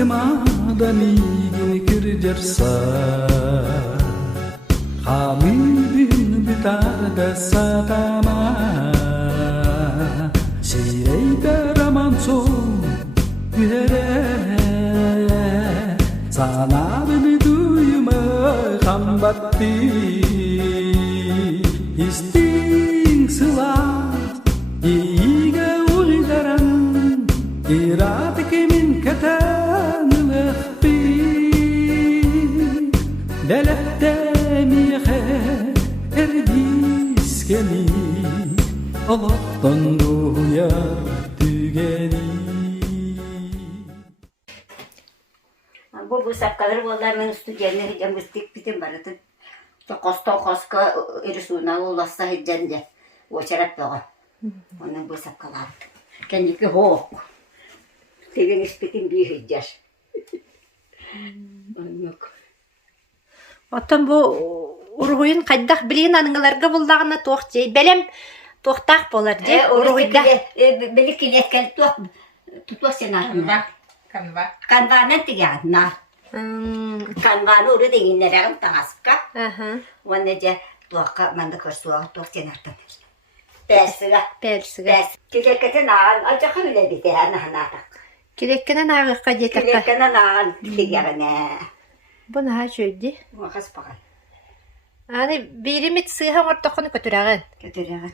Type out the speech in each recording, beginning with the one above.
Sıkmadan iyini kırcarsa Hamidin bitar da satama Şireyde raman son gühere Sana beni duyma kambatti İstin sıla İyige uydaran İradı kimin katanılık bir Delette mihe erdis geni Allah'tan ruhuya tügeni Bu sapkaları vallahi men stüdyenleri jamıstik bitim baratın. Tokoska erisuna olasa hicende. O çarap dağı. Onun bu sapkalar. Kendiki hoğuk. Tegen ispitin bir hiccer. Yok. Oton bu urhuyun kaydaq bilin anılarga bullağına toqcay. Belem toqtaq bolar je. Urhuyda. Beli kiletkel tutuq senarına. Kanvanan tiganna. Kanvanu uru deginlerim taska. Wanneje tuqa manda kursuğa tuq senartan. Persiga. Kileketen ağan acaka bile bite anahanak. Kilekkenen ağıqqa jetakka. Kilekenen ağan tigarne. Bu naha şöydü. Waqas paqa. Ani birimit sığha ortoqunu kötürägen. Kötürägen.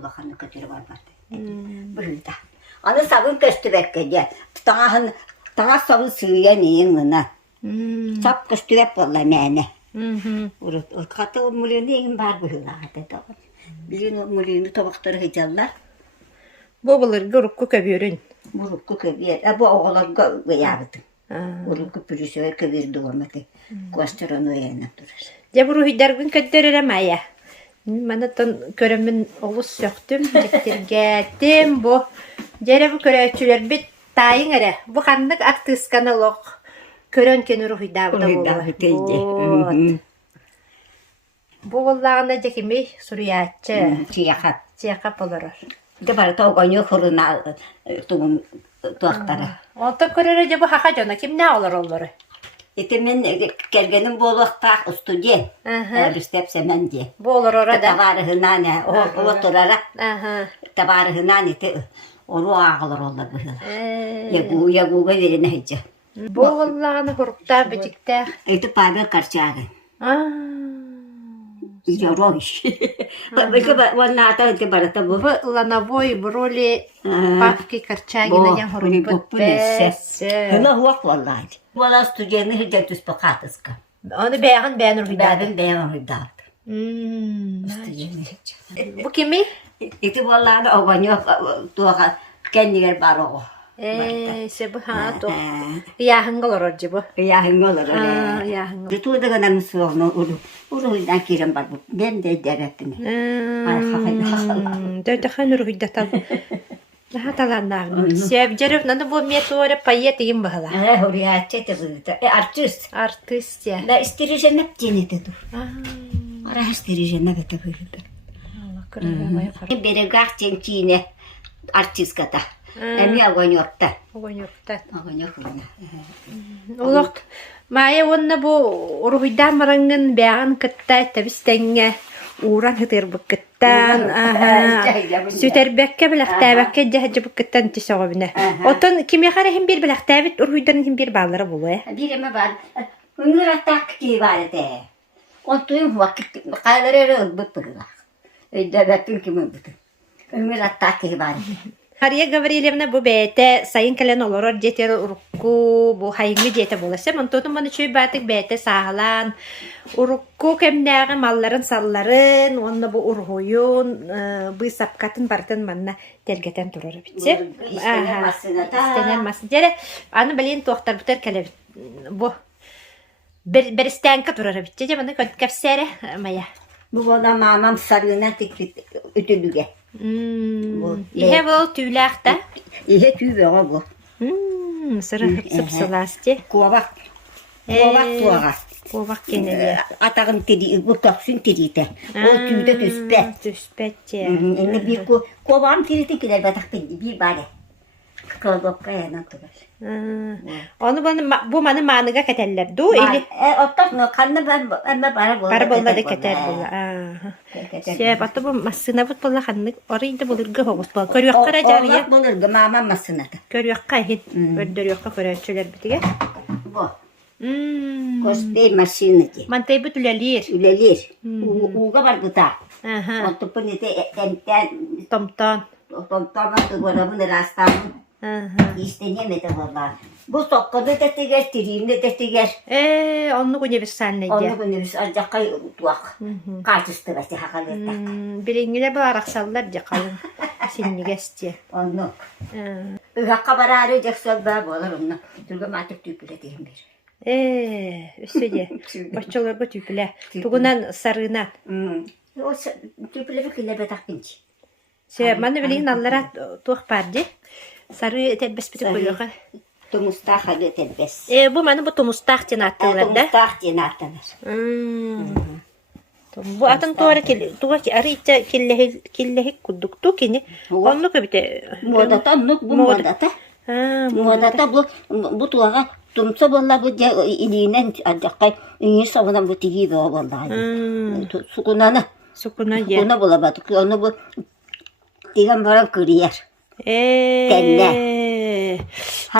Ulaqanı kötürü var bardı. Burada. Anı sabun köstübekke. Tağa sabun sığıya neyin gına. Sap köstübek vallahi mene. Katı o mulini egin bar burada. Bilin o mulini tabakları hıcallar. Bu bulur gurukku köbürün. Burukku köbür. Bu oğlanı gıyabıdın. Burukku pürüsüve köbür doğmadı. Kosteron öğrenip durur. Ja bu ruhidar gün kötürerem aya. Mana ton körümün olus söktüm. Diktirgetim bu. Jere bu köröçüler bit tayın ere. Bu kandık artıskanı lok. Körön keni ruhidar da bu. Bu vallahi jekimi suriyatçı. Çiyakap olur. De bara toğanyo kuruna tuaqtara. Olta körere bu haka jona kim ne olur. Itemin kelgenim boluqtaq studyen. Rüstep semendi. Bu olur orada. Tabarıhınan o turara. Tabarıhınan ite onu ağılır onlar böyle. Yaguga verine hicce. Bu vallahi hurukta bicikte. Ite pabel karçağı. Yoroş. Belki vanata ite barata bu. Lanaboy broli pafki karçagina yan hurukut. Hına huak vallahi. Valla studyeni hicce tüs pakatıska. Onu beğen ruhidadı. Ben beğen ruhidadı. Studyeni hicce. Bu kimi? Ite vallahi da oğanyo tuaqa kendiler baro. Sebu ha to. Yahın olur orcu bu. Yahın olur öyle. Yahın olur. Itu da kadang suonu uru hidan kirim bar bu. Ben de derettim. Dödəxən ruhidatal. Daha talanlar. Sevcerif nanda bu meteora payetiyim bahala. Oraya çetirdi. Artist ya. Da istirijenek ceneti dur. Ara istirijenek ete böyle. Allah kırmaya. Bere gahçen çiğne artist kata. Emi agonyorta. Agonyorta. Agonyorta. Olaq. Maya onna bu ruhidan marangın beğen kıtta tabistenge. Uğran hıtır bıkkıttan. Süterbekke bilaktabekke cahacı bıkkıttan tisavabine. Oton kim yakara hem bir bilaktabit ruhidan hem bir bağları buluyor. Bir eme var. Hıngır atak ki var de. Ontuyum vakit kadarı bıkkıla. Ödebettin kimi bıkkı. Hıngır atak ki var. Maria Gavrilevna bu bete sayın kalen olur jeter urukku bu hayıngi jete bolasa mantotum bana çöy batık bete sağlan urukku kemnäge malların salların onna bu urhuyun bu sapkatın bartın manna telgeten turur bitse istenen masın jere anı belin tohtar biter kale bu beristenka turur bitse je bana kafsere maya bu bana mamam sarığına tikrit ötülüge. İhe bu tüylakta. İhe tüyü var bu. Sırı sıpsılasti. Kovak tuğağa. Kovak keneli. Atağın tiri, bu taksın tirite. O tüyde tüspet. Tüspet ya. Bir kovağın tirite gider batak bir bari. Kıldıkka yana tutar. Onu bu manı manıga keteller. Du eli. Ottak kandı ben bara bolda. Para bolda da keter bolla. Şey battı bu masına bu bolla kandık. Orayı da bulur gıhoğuz bol. Körüyor kara cariye. Oğlak bulur mama masına da. Körüyor kahin. Ördürüyor körüyor bitige. Bu. Koste maşineci. Mantay bu tülelir. Ülelir. Uga var bu da. Aha. Otupun ite enten Tomton. tomtama da bu ne rastamın. İstenemedi valla. Bu sokkada da teger, tiriyimde de teger. Onu kunye bir sanneydi. Onu bunu biz ancak kay tuak. Kaçıştı ve hakaletta. Bilingile bu araksallar cakalın. Sinni geçti. Onu. Hakka bararı jaksal da bolar onu. Turga matık tüpüle diyeyim bir. Üstüce. Başçalar bu tüpüle. Tugunan sarığına. O tüpüle bir kille betakınç. Şey, bana bilin nallara tuğ pardı. Sarı tebbes biti koyuyor. Tumustak halı tebbes. Bu bana bu tumustak tinattılar da. Tumustak tinattılar. Bu atın tuğra ki arayıca killehik kudduktu kini. Onu ki bite. Modata nuk bu modata. Modata bu tuğra tumsa bolla bu iliğinden acakay iyi savunan bu tigi de o vallahi. Sukunana. Sukuna ye. Sukuna bulamadık. Onu bu digen baran kırıyer.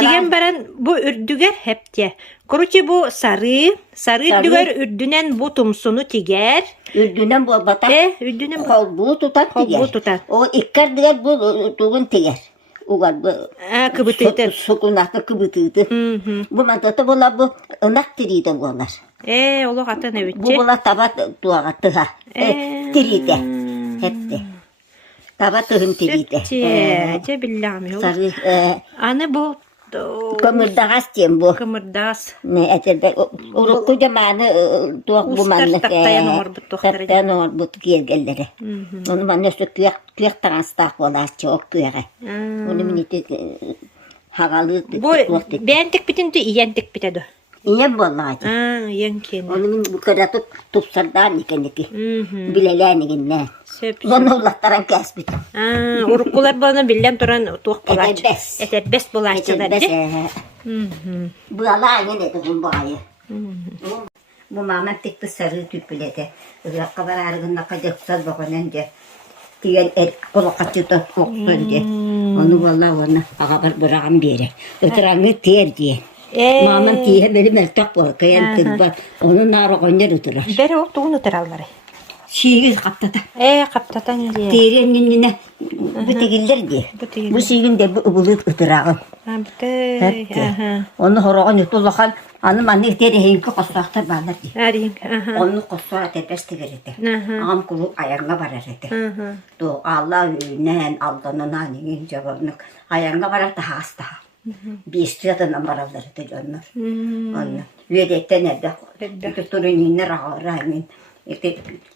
Digen baran bu ürdüger hep diye. Koruçi bu sarı düger ürdünen bu tumsunu tiger. Ürdünen bu batak. Ürdünen bu. Kol bu tutar tiger. Kol bu tutar. O ikkar diger bu tuğun tiger. Ugar bu. Kıbıtıydı. Sukunakta kıbıtıydı. Bu matata bola bu ınak tiriydi bunlar. Olu hatan evitçi. Bu bola tabat tuğağa tıha. Tiriydi. Hepti. Tabat tığın tiriydi. Cebillam. Sarı. Anne bu. Kımırdağız diyeyim bu. Kımırdas. Ne eterbe. Uruk kocamanı tuğak bu manlık. Ustar taktaya nor bu tuğları. Taktaya nor bu gergelleri. Onu manı su kıyak tanıstak olar çok kıyağı. Onu miniti hagalı. Bu beğendik bitince iyendik bitedi. İyem vallahi. Yenkin. Onu min bu kadar tupsardan ikeniki. Bilelen ikenne. Söp. Onu ulaştaran kesbit. Urukkular bana billen turan tuğ bulaç. Etebes. Etebes bulaççılar. Bu ala ne dedi bu bayı. Bu mamam tek bir sarı tüpüledi. Yakka var argında kacaksal bakın önce. Diyen kulakatı da koksun diye. Onu vallahi ona ağabar bırakın bir yere. Ötüranı ter diye. Mamam diye benim eltak var. Kayan tıbbat. Onun narı konuyor oturur. Beri o tuğun oturalları. Şiir kaptata. Kaptatan diye. Terin ninine bütegiller diye. Bu şiirin de bulut oturağın. Onu horağın yutulakan. Anım anne teri henki kosakta bağlar diye. Arayın. Onu kosağa tepeste verirdi. Ağam kulu ayağına varardı. Do Allah ünlen aldanına neyin cevabını ayağına varar daha hasta. Bir sıradan vararlardı onlar. Onu. Üyedetten evde. Tuturun yine rahmin.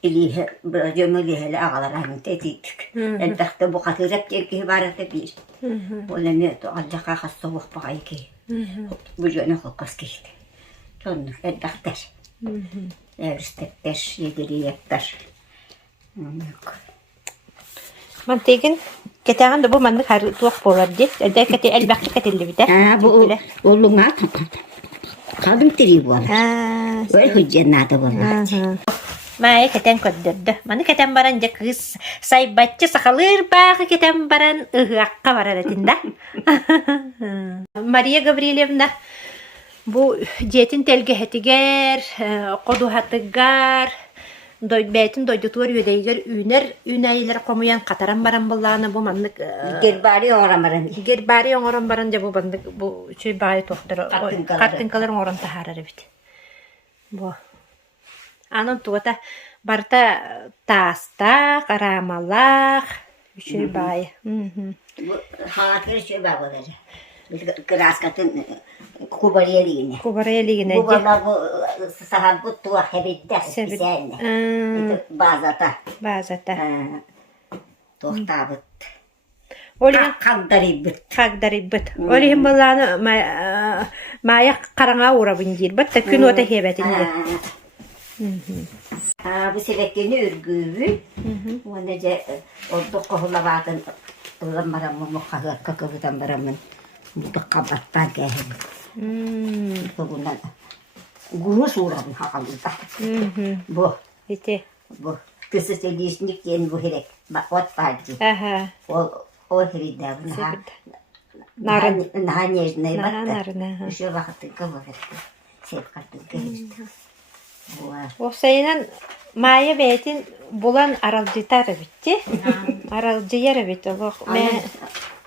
İlihe, cömeliheyle ağalar rahmin tedik. Elbette bu katı repçeki varardı bir. Bu ne to acaka hasta vakbağayı ki. Bu jönü hokas kişti. Sonra elbette. Evristekler, yediri yekler. Man tegin ketangan da bu manlık har tuğ bolar diye. Elde kete elbette ketildi bir de. Bu oğluna kaldım tiri bu. Böyle hüccenada bunlar. Maya keten kodurdu. Manı keten baran kız say bacı sakalır bak keten baran ıhakka var aratında. Maria Gavrilevna bu jetin telge hetiger, kodu hatıgar, betin doydutur yüdeyger üner komuyan kataran baran bullağına bu manlık Gerbari oğramaran. Gerbari oğran baran da bu bandık bu şey bayi tohtur. Kartın kalır oğran taharar bit. Bu. Anın tuğata barta tasta, karamalak, bir şey bayi. Bu halatları şey bağlıdır. Kıraskatın kubariyeliğine. Kubariyeliğine. Bu valla bu sahat bu tuğ hebidder. Biserine. Bazata. Bazata. Tuğtabıt. Olihin Kagdaribit. kagdaribit. Olihin balağını maya karanga uğrabın jir. Batta gün ota hebetinde. Bu sebeklerini örgüvü. Onca ordu kohula batın. Ulan baramın muhakkak kakıvıdan baramın. Bu da kabarttan geldi. Bundan guru suğradı hakalında. Bu. İti. Bu. Kısı söyleyişlik diyen bu herek. Bak ot parçı. Aha. O heride. Narın. Naha nежная Naha battı. narın, aha. Еще vakti kıvırdı. Sevkatı kıvırdı. Bu var. O sayının maya beytin bulan aralcıtar bitti. Aralcı yer bitti.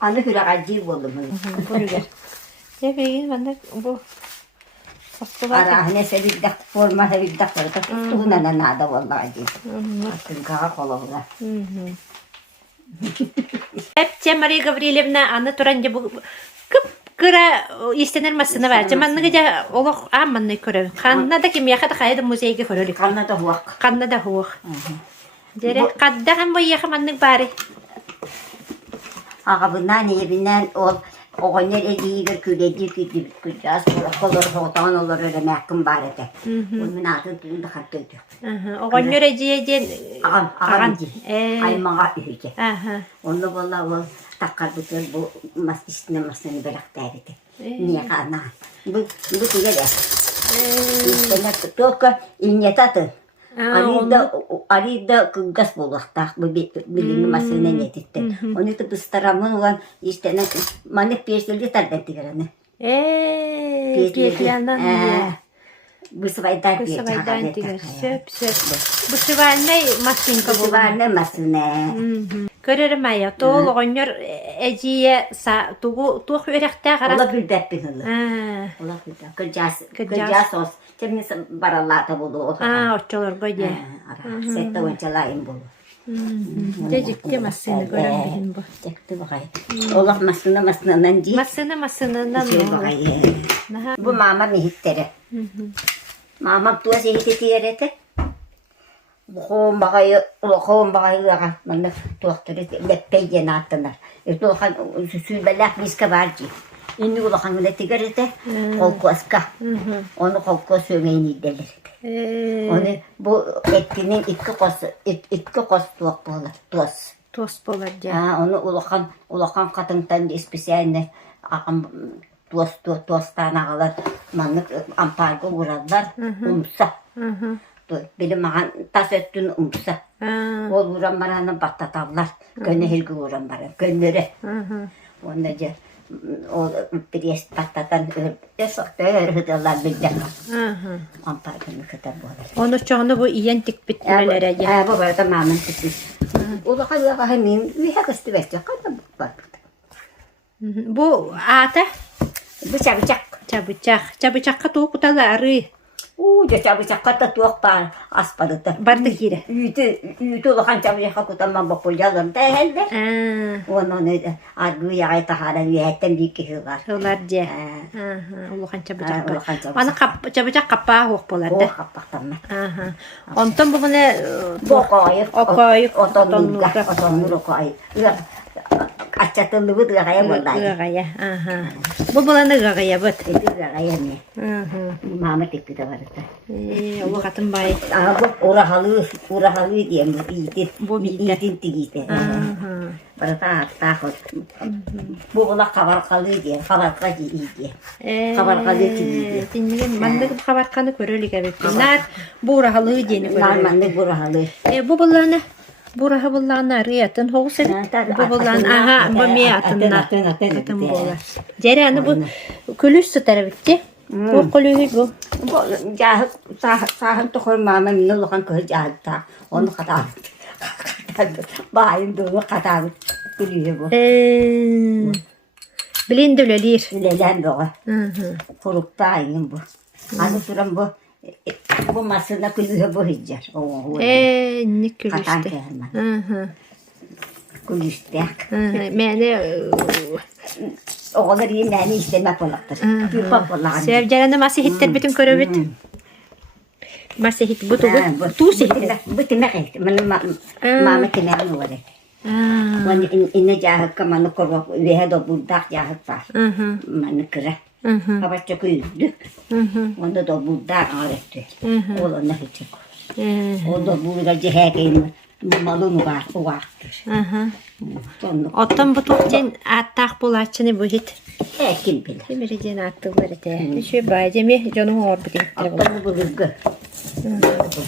Anı hüre acı oldu bunu. Burger. Ya beyin bana bu. Arahne seviddak forma seviddak var. Tuğuna nada vallahi acı. Akın kağa kolavla. Hep Maria Gavrilevna anı turanca bu kıra istenir masını var. Zamanlı gece olur amanını körü. Kanna da kim yakada kaydı müzeye körü. Kanada huak. Kanna da huak. Jere kadda hem bu yakamanlık bari. Ağa bundan evinden ol. Oğanlar ediyor küleci küçüğüz. Kolor soğutan olur öyle mehkum bari de. Onun altı tüm de kattıydı. O gün göreceğiz. Ağam ay mağa ühüce. Aha. Onu valla o takar bütün bu üstüne masını bırak derdi. Niye kana? Bu tüye de. İstene tutuka inyetatı. Arida kıgas bulakta bu bilin masını netitti. Onu da bıstaramın olan istene manik piyeseli terden tigrene. Bir yandan diye. Bu sıvaydan Bu diye. sıvaydan diye. Söp söp. Bu sıvay ne maskinka Bu sıvay ne masını? Görürüm ya. Doğul oynuyor eciye tuğu örekte karas. Ola bir dep bir hılı. Ola bir dep. Kırcağız sos. Cemini barallata bulu. Oççolur böyle. Sette onçalayım bulu. Cecikti masını görün bu. Cekti bakayım. Ola masını nanci. Masını Şey bakayım. Bu mama mihitleri. Mama tuğa sehiti tiyerete. Koğum bakayı yağa. Bana tuğaktırı leppeyen attılar. Tuğakan süsülbelak miska varcı. İnni ulağın öyle tigarete. Kolku aska. Onu kolku söveyni delir. Onu bu etinin iki kos tuğak boğulur. Tuğas. Tost bolar diye. Onu ulağın katıntan ispesiyene tuğastan ağalar. Manlık amparga uğradılar. Umsa. Benim mağan tas öttün umsa. Ol uğran barana battatavlar. Gönne helgi uğran barana. Gönnere. Ondaca o bir battatan ördüler bildim. Ampargını kadar bu. Onu çoğunu bu iyen dik bitmelere ya. Bu arada mamın tipi. Ulağa hemin üye kastı verecek. Bu ata Bıçak. çabucak katu kutaları. Bıçak kata tuğuk par aspadı da. Bardık yere. Üyütü ulağın çabucak kutamam bakılacağım da helde. Onu argı yağı tahara üyetten bir kişi var. Olar diye. Uluğan çabucak. Bana çabucak kapağı hoş bolar da. Kapaktan mı? Ondan bu ne? Okayık. Otonlu okayık. Açatıllı bu gaya vallahi. Gaya. Bu bulanı gaya bot. Gaya ne? Mama tekti de var da. O katın bay. Bu orahalı diye bu iyiydi. Bu iyiydi tigiydi. Barata tahot. Bu ola kabarkalı diye. Kabarkacı iyiydi. Kabarkalı tigiydi. Dinleyin ben de kabarkanı körülük evet. Nar bu orahalı diye körülük. Narmanlı bu orahalı. Bu bulanı. Buraha bulan arıyatın hoğusen bu bulan aha bu mi atınna atın bolar. Ceren'i bu külüs tutar bitti. Bu külühü bu. Bu cahık sahın tohur mama minul lokan kır cahık ta. Onu kadar. Bayın dolu kadar külühü bu. Bilin dölelir. Lelen bu. Kurukta ayın bu. Anı suram bu. Bu masada külühü bu hiccar. Ne külüste. Katan kelme. Külüste. Mene O kadar iyi meni istemek olaktır. Yürpak olaktır. Sevceren'de masihittir bütün körübüt. Masihit bu tu sihit. Bu timek ekti. Mama timek var. Wan inne jahak kamanı korwak vehe do budak jahak var. Manı kıra. Kabaca kuydu. Onda do budak ağrıttı. Ola ne hiç. O da budak jahak in Bu malın uğaktır. Aha. Sonluk. Ottan bu tuhten attaq bulaçını bu hit. Kim bilir. Kemireceğin attılar ete. Şu baycemi canım or bu diye. Akıllı bu hızgı.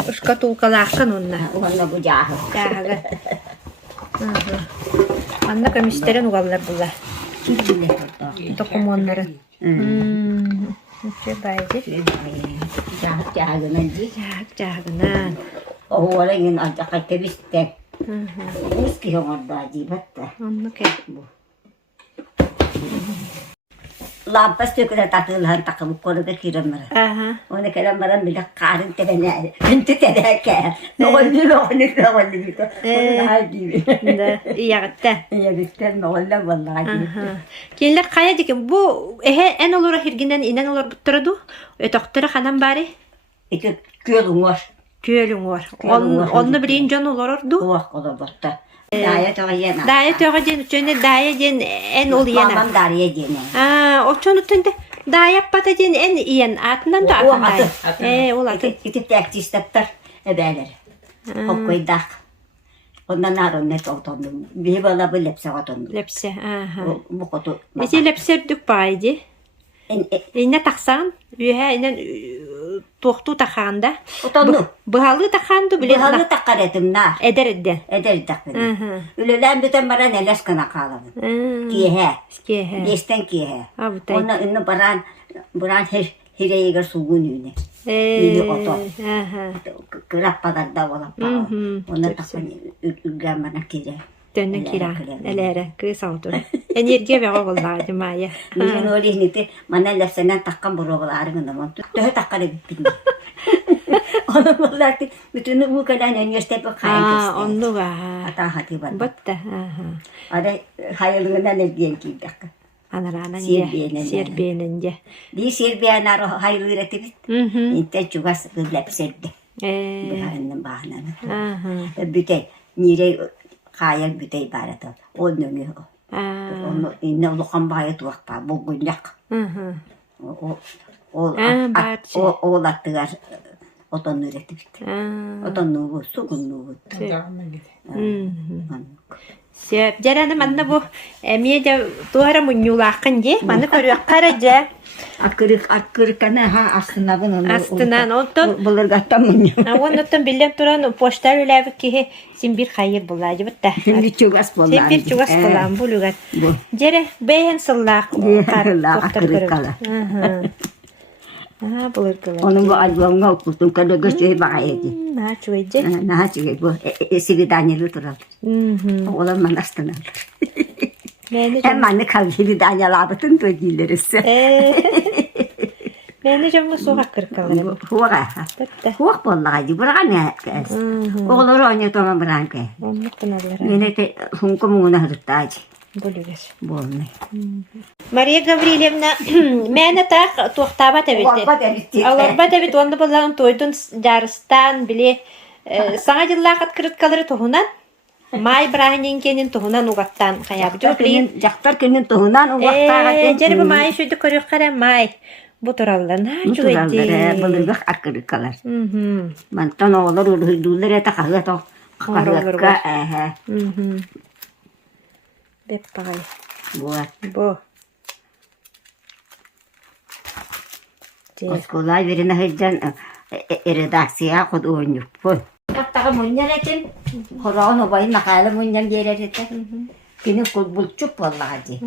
Uşka tulkalaqkan onunla. Onunla bu cahı. Dağılı. Anna kömüşlerin uğallar bunlar. Kim bilir orada. Tokum onları. Şu baycı. Cahıgının değil. Cağınan. Oğlanın acıkı tebiste. Eski orada acıbat da. Onu ke. Bu. Lampas töküle takılan takımı konuda kiramara. Aha. Onu kiramara bile karın tebene. Hüntü tebeke. Noğullu bir de. Onu daha gibi. Da iyaqta. Ya bitten noğulla vallahi gibi. Kinler kaya dikin bu en olur hirginden inen olur butturdu. Ötoktura kanan bari İki köyün var. köyün var. Köyün var. Onu birin can olurdu. Oğak ola batta. Daya toğa yena. Daya toğa den içinde daya den en ol yana. Mamam dariye yena. O çonu tünde daya pata den en iyen atından da O atın atı. daya. O atı. İki tekçi istetter. Ebeler. Hokkoy dak. Ondan arın net otondum. Bir bala bu lepse otondum. Lepse. Aha. Bu kotu. Nece lepse dük baydı. İnne taksan. Ühe inen tohtu takanda. Otondum. Bıhalı takandı bile. Bu halı takar edim na. Eder edden. Eder takını. Aha. Ülülen bütün bana neles kana kalanın. Kiye. Skihe. Desten kiye. Ha bu tay. Ona ünlü buran hireyigar sugun yine. Mini oto. Aha. Kırap kadar da olap. Ona takın ülgen bana kire. Dönün kira. Elere. Kız oldu. Enerji ve oğullardı maya. Bizim öyle niti bana lefsenen takkan buroğlarını da mı? Töhe takkan edip bilmiyor. Onu bunlar ki bütün bu kadar üniversite bu kayan göster. Onu var. Hata hati var. Batta. Ada hayırlığından ergen ki dakika. Anaranan Serbiye'nin ye. Serbiye'nin ye. Di Serbiya naro hayırlı üretimi. İnte çugas lepserdi. Bahanın bahanını. Aha. Bütey. Nire kaya bütey barat. Onu onu inne ulukan bayat vakpa. Bu günyak. O attılar. Oton üretimi. Oton nubu. Sugun nubu. Sep. Jaranım anna bu. Emiye de duara munyulakın ye. Bana körüyor karaca. Akkırık ana ha aslında bunu. Aslından otun. Bulurgattan mı? Onu otun bilem duran poştar öyle ki sin bir hayır bulaydı bitti. Şimdi çugas bolar. Sin bir çugas bulan bulugat. Jere beğen sallak. Akkırık kala. Aha bulur kala. Onun bu albümü okudum. Kada göçüğü bakaydı. Ha çuğaydı. Naha çıkıyor bu. Sivri Daniel'i tural. Oğlan bana aslında. Hem anne kavgili Daniel abitın dögüleriz. Ben de camla soğuk kırık kalırım. Huğa. Huğa bollağıydı. Bırağa ne? Oğları oynuyor tamam bırağa. Onu kınarlar. Yine de hunkumuna hırttağıcı. Buluyor. Bolmay. Maria Gavrilevna, mene tak tuhtaba tebiti. Alorba tebit onda balan toydun jarıstan bile sana jıllaqat kırıt kalırı tohunan. May Brahinin kenin tohunan ugattan kayabı. Jaktar kenin tohunan ugattan. Jere bu may şuydu körüyor kare may. Bu turallar ha Bu turallar bulurgak akkırık kalar. Mantan oğlar uydular ya takahı to. Kakarıkka. Bep pay. Bu. Oskolay verine hıcan redaksiya kod oynuyor. Bu. Hatta munyan için korona bayın nakala munyan gelir Kini kul bulçup vallahi.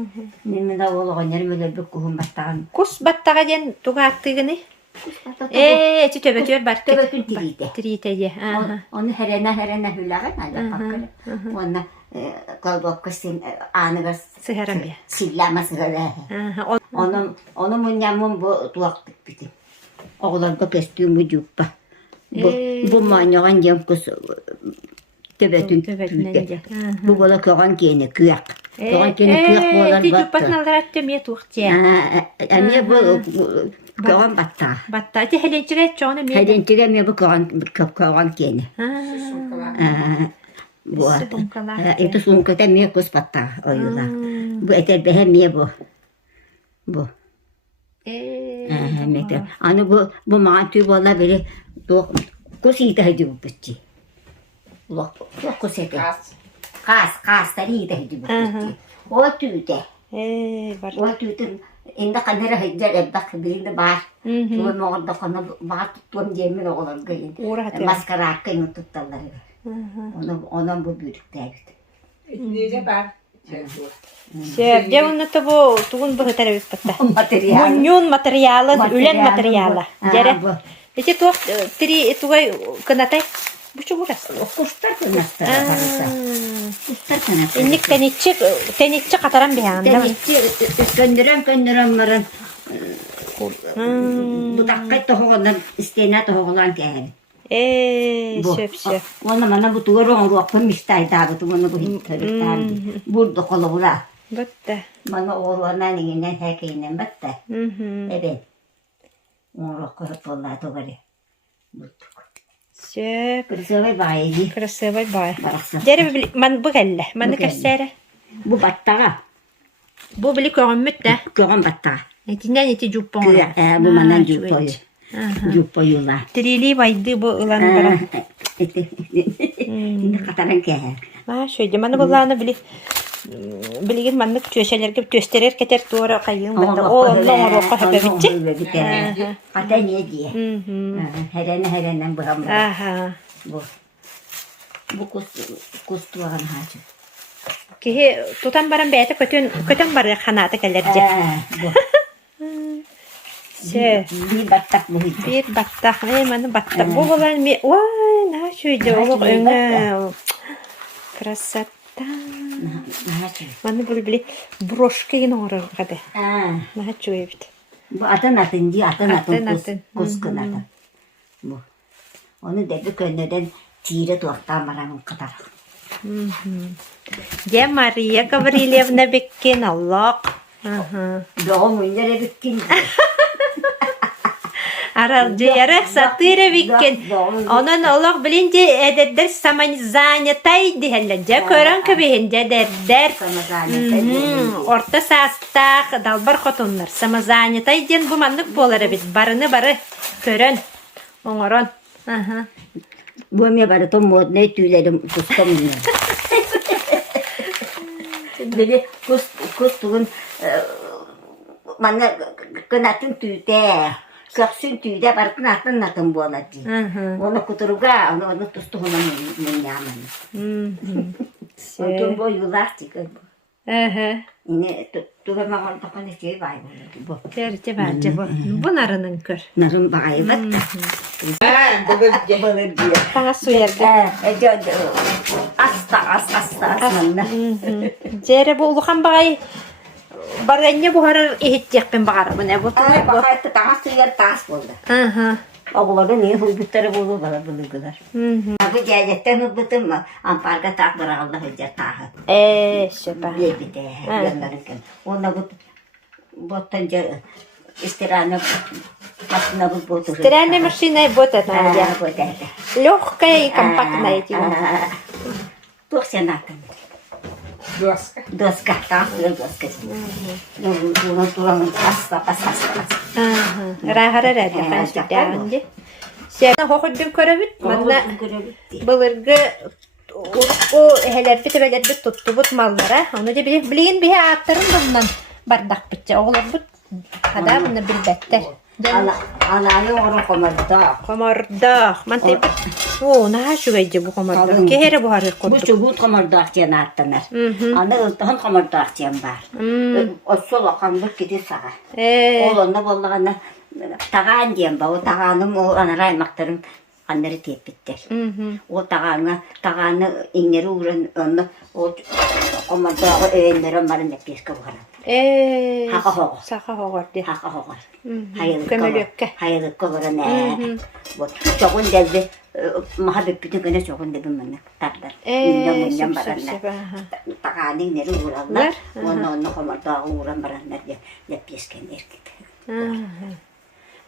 Nimin de oğlu oynar böyle bir kuhum battan. Kus battaga den tugattığını. Tütebetör barkı. Tütebetör tirite. Tirite ye. Onu herene hülagan ala bakkara. Ona kalbok kısın anıga Sıharam ya. sillama sıhara. Onu munyamun bu tuaktık bitim. Oğlan da kestüğümü cuppa. Bu manyagan yem kız tebetün tüte. Bu bola kogan kene kıyak. Kogan kene kıyak bolan batta. batta. Ti nalar temiye tuğtiya. Amiye bu kogan batta. Batta ti helencire çoğunu mi? Helencire mi bu kogan kene. Bu itu sunkata mi kus batta oyula. Bu eter behem mi bu. Bu. Anı bu mantı bola biri kus ita hadi bu bitti. Ulak kusete. Kas tarihte hidi bitti. O tüyde. Var. O tüydün indi kanara hidder ebbak birinde bar. Tuğun orada kana bar tuttuğum yemin oğlan gayın. Uğra hatırım. Maskara hakkını tuttalları. Onun bu büyük derdi. Nece ben? Şey, onu da bu tuğun bu terörist batta. Materyal. Munyun materyalın, ülen Materyalın materyala. bu. Ha, Jere. bu. İşte tuğ tuğay kanatay. Bu çok uğraşsın. Kuşlar kınastı. Kuşlar kınastı. İnlik tenitçi kataran bir anda. Denizci gönderen varın. Bu dakika tohuğundan isteyene tohuğulan geldi. Söp. Ona bana bu tuğru onu okun istaydı abi. Bunu bu hittardı. Burada kolu bura. Batta. Bana oğlanın yine hekeyinen battı. Evet. Onu okup vallahi doğru. Söp. Kırısı bayıydı. Krası bay. Barası. Jere man bu gelle. Man Bu gelle. kassere. Bu battağa. Bu bili körümmüt de. Göğün battağa. Etinden eti juppon. Bu manan jupoyu. Jupoyular. Trili baydı bu ılandara. Ne kataran ke. Ha şöyle manı bulanı bilgin manlık çöşeler gibi gösterir keter doğru kayın batta. Oğlum roka haberci. Hatta ne diye. Herenen bu hamur. Aha. Bu kustuğun hacı. Ki tutan baran beyte kötün barı kanata gelirce. Bu. Şey. Bir battak bu hiç. Bir battak. Manı battak. Bu bulan mi? Vay ne şöyle olur öne. Krasata. Manı bili broşka yine orar hadi. Ne şöyle bit. Bu atın diye atın Atın. kuskun atın. Bu. Onu dedi könneden tire tuaktan baran kadar. Ya Maria Gavrilevna bekken Allah. Doğum günleri bitkin. Aralcı yarak satire bekken. Onun Allah bilince eder samanyatay dihellece kören köbeğinde der. Orta sasta dalbar kotunlar. Samazanyatay diyen bu manlık bolara biz. Barını barı kören. Oğuran. Bu emiye bari tom modne tüylerim kuskamıyor. Böyle kustuğun bana kınatın tüyde. Köksün tüyde var kınatın bu olacak. Onu kuturuga, onu tustuğuna münyaman. Onun bu yıllar çıkıyor. Yine tuğuma orada kan şey var bu. Gerçi bence bu. Bu narının kör. Narın bağı bak. Balık diye. Bana su yerde. Asta asmanla. Cere bu ulukan bagay. Baranya bu harar ihtiyak ben bagara bu ne bu? Ay bakay taas suyar taas buldu. Oğulları niye hübütleri buldu bana buldular. Bu gelecekten hübütüm amparga tak bırakıldı hüccar tahı. Süper. Bir de yanlarken. Ona botanca istirane masına bu botu. Strane машина вот это. Bu da. Легкая и компактная эти. Tuh senatan. Doska. Doska tak doska. Bunu tulang pas. Rahara rada kançta dağınca. Sen hokuddum körübüt. Manna bılırgı o heler bitebeler bit tuttu but mallara. Onu da bilin bir aktarın bundan bardak bitçe. Oğlan bu hada bunu bilbetter. Anayı onu komarda. Komardak. Man tepet. O ne şu gece bu komardak. Kehere bu harı Bu kurduk. çubuk komardak diye attılar. Ana ıltıhan komardak diye var. O sol akan bu gidi sağa. Oğlanı vallahi tağan diyem ba. O tağanım o anaray maktarım. Anları tepettir. O tağanı inleri uğran onu o komardağı öğenlerim varın yapışka var. Haka hoğur. Saka hoğur diye. Haka hoğur. Hayırlık kavara ne? Çoğun deldi. Mahabet bütün güne çoğun deldi bana. Tarlar. Münyam baranlar. Tağanın neri uğranlar. Onu komardağı uğran baranlar yapışka erkek.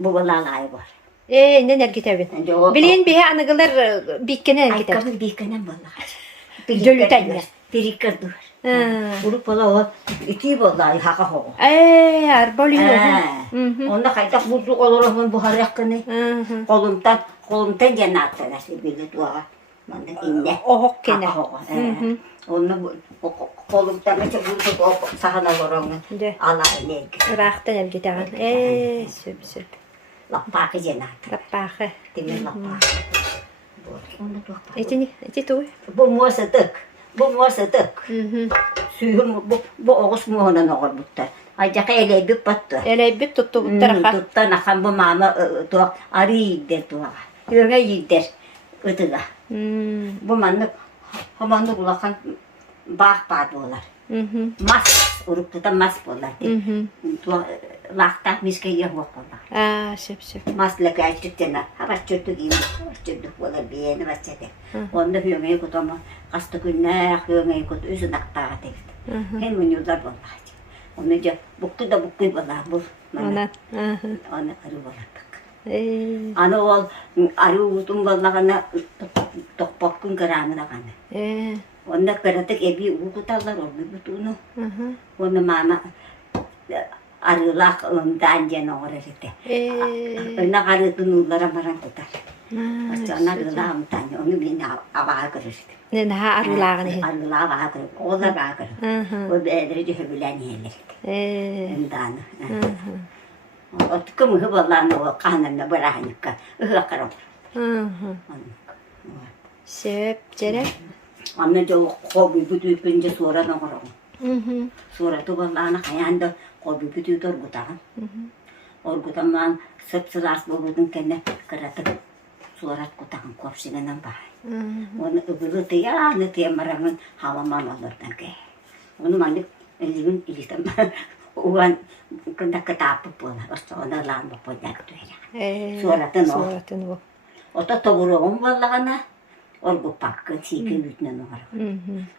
Bu vallahi var. Neler gitabın? Bilin bir anıgılar bikkene gitabın. Ay kabul bikenem vallahi. Jölütenler. Pirikar dur. Urup valla o iki vallahi haka ho. Arboli yok. Onda kaytak buzluk olur onun bu harekini. Kolumdan cennetten nasıl bilir dua. Mandık inne. Ohok kene. Onu kolumdan geçe vurduk o sahana oranın. De. Allah'ın elgi. Raqtan el gitağın. Söp. Lappakı cenat. Lappaqı. Demir lappakı. Eti tuğ. Bu muasatık. Bu muasatık. Suyum bu oğuz muğunan oğur buttar. Acaka eleybik battı. Eleybik tuttu bu tarafa. Tuttan akan bu mama tuğa arı yiyder tuğa. Yöne yiyder. Itıga. Bu manlık hamanlık ulakan bağ dolar. Mas urukta mas bolar. Tuğa lakta miske yer bolar. Söp. Mas lekay çıktığına hava çöktü gibi. Çöktük bolar biyeni başladı. Onda hüyömeyi kutama. Kastı günler hüyömeyi kutu üzün aktağa tekti. Hem ünlüler bolar. Onu da buktu da buktu bolar bu. Ona. Onu arı bolar bak. Ana ol arı utum bollağına tokpakkın kıramına kanı. Onda kıratık ebi ukutallar oldu bütünü. Onu mama arılar dancan orası. Ona arıdın ulara maran tutar. Sonra arılar amtanya onu beni avağa kırıştı. Ne ha arılağını. Arılar avağa kırıştı. O da avağa kırıştı. O bedreci hübülen yerlerdi. Ondan. O tıkım hıballarını o kanalına bırakınca ıhakar olur. Söp cere. Anne o kobi bütün günce sonra da korum. Sonra tuballarına kayanda kobi bütün torgutan. Orgutan man sıpsılas buludun kendine kıratıp sonra kutan kopşinden bay. Onu öbürü tiya ne tiya maranın havaman olurdan ki. Onu mandık elimin ilistem. Ulan kena ketapı pola, sonra lamba poyak tuya. Suratın o. Ota toburuğum vallağına, orgu pakkı, siki ütnen oğara.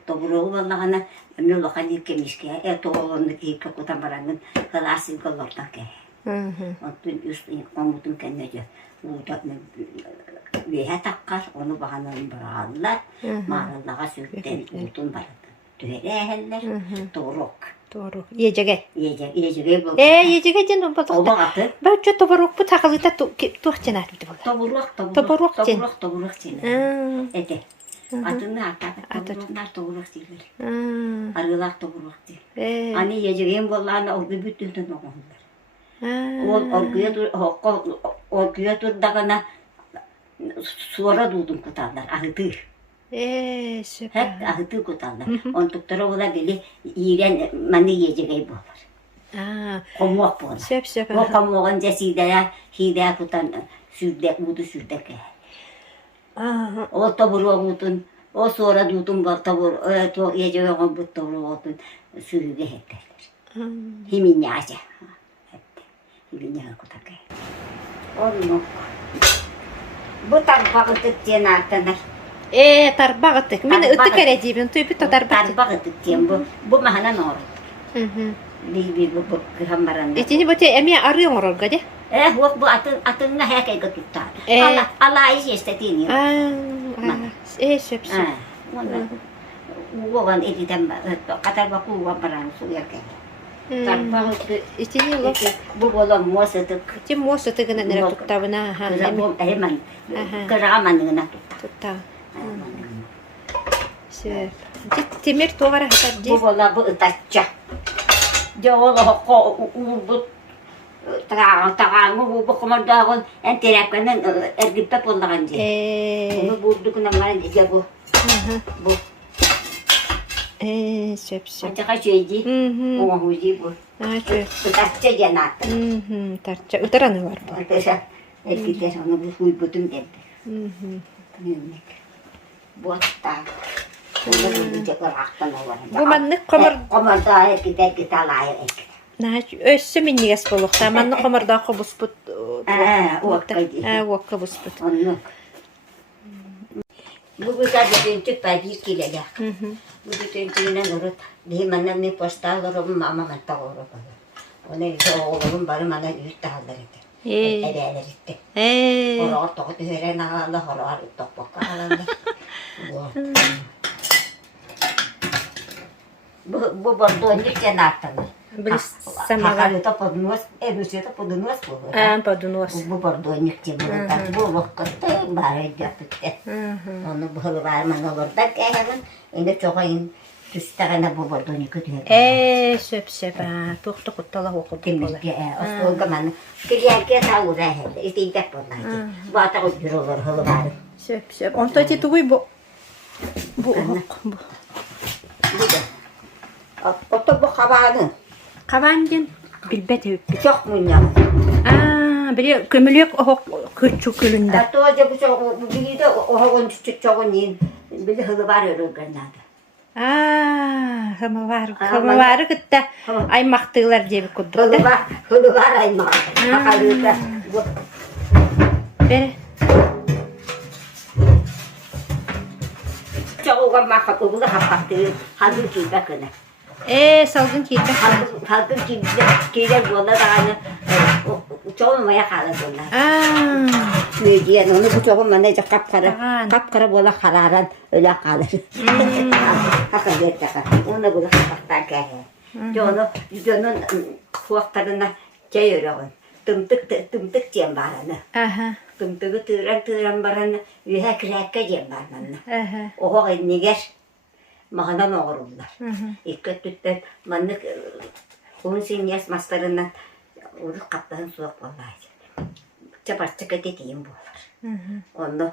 Toburuğum vallağına, emni lokan yıkemişke, oğlanı yıka kutamaranın hılasın kolordan ke. Otun üstün, omutun kendece, veha takkar, onu bahanın bırağınlar, mağallağa sürtten utun baradı. Tühereheller, toburuk. Doğru. Yiyecek. Yiyecek bu. Yiyecek canım O balık. baktı. Ben çok toparok bu takılıda tuhçan artık bu. Toburuk cene. Ete. Adını atar. Toburuk cene. Arılar toburuk cene. Ani yiyeceğim vallahi o bir bütün onlar. Orkuya dur dağına suara duydum kutanlar. Ahıdı. Süper. Hep ahıdı kutanlar. On tuktura ola bile yiyen mani yiyeceği bu var. Komuk bu. Süper. O komuğun cesideye hideye kutan sürde udu sürde ke. O taburu utun. O sonra duydum var tabur. O yiyeceği on bu taburu utun sürüge hepler. Himinyaca. Himinyaca kutak ke. Onu. Bu tarafa gittik cenatlar. Tarbağıtık. Mine ıtık ereceğim. Tüy bir tarbağıtık. Tarbağıtık diyeyim bu mahana nor. Bu kıramaran. İçini bu te emiye arıyor orada de. Bu atın ne heke tuttar. Allah işi istediğini. Süper. Bu var ediden kadar bakı var paran suya ke. Tarbağıtık. İçini lo. Bu bola muasatık. İçin muasatık ne nere tuttavına. Hemen kıramanına tuttar. Süper. Temir tuğara hatar. Bu bola bu ıtatça. Jawala ko bu tagang bu komandan enteraknen ergipe pollaganji. Bunu bulduk naman diye bu. Bu. Süper. Acaka şeyci. O huji bu. Itatça cenat. Tarça utaranı var bu. Itatça. Ekiter onu bu huy bütün dedi. Bu hatta. Bu manlık komar. Komarda kita layar ek. Össü minniges bolukta. Manlık komarda kobus but. Vakka bus but. Bu kadar bütün pagi kilaya. Bu bütün cina nurut. Di mana ni posta lorum mama mata lorum. Onu oğlum bari mana yüzde halleri. Edeler işte. Orada tokat hüren ağla horar topuk ağla. Bu bordoğun içine atılır. Были самовар. Хахалыта поднос, бюджета поднос было. Подунос. Bu bordoynik diye bu lokkatta bare yaptı. Onu bu var mı olur da kehevin. Indi çoğayın tüstağına bu bordoynik diyor. Söp. Tuğtu kuttala okudu. Temizge o zaman kiyerke savura hele. İsteyecek bunlar. Bu ata uydurulur hılı var. Söp. On tati tuğuy bu. Bu. Bu da. Oto bu havanı. Kavancın. Bilbet hüp. Çok munyam. Biri kömülük o küçük külünde. Hatta bu çok bu bir de o havun çoğun yin. Bir hılı var örgünlerde. Hamavarı gitti. Ay maktığlar diye bir kudu. Hılı var ayma. Hakalıta. Beri. Çoğun makak oğlu hapaktı. Hazır ki bakın. Salgın ki. Hazır ki kiler bolla da aynı. Çoğun maya kalırlar. Diye onu bu çoğun bana da kapkara bolla kararan öyle kalır. Hakikaten onu bu kapakta kâhe. Canın kuaklarına çayırağın. Tımtık diyem barını. Tımtığı tığıran barını yühe küreke diyem barını. Oha niger mağanan oğururlar. İlk tütten manlık onun senin yazmaslarından uruk kaptan soğuk vallahi. Çaparçık edeyim boğular. Onu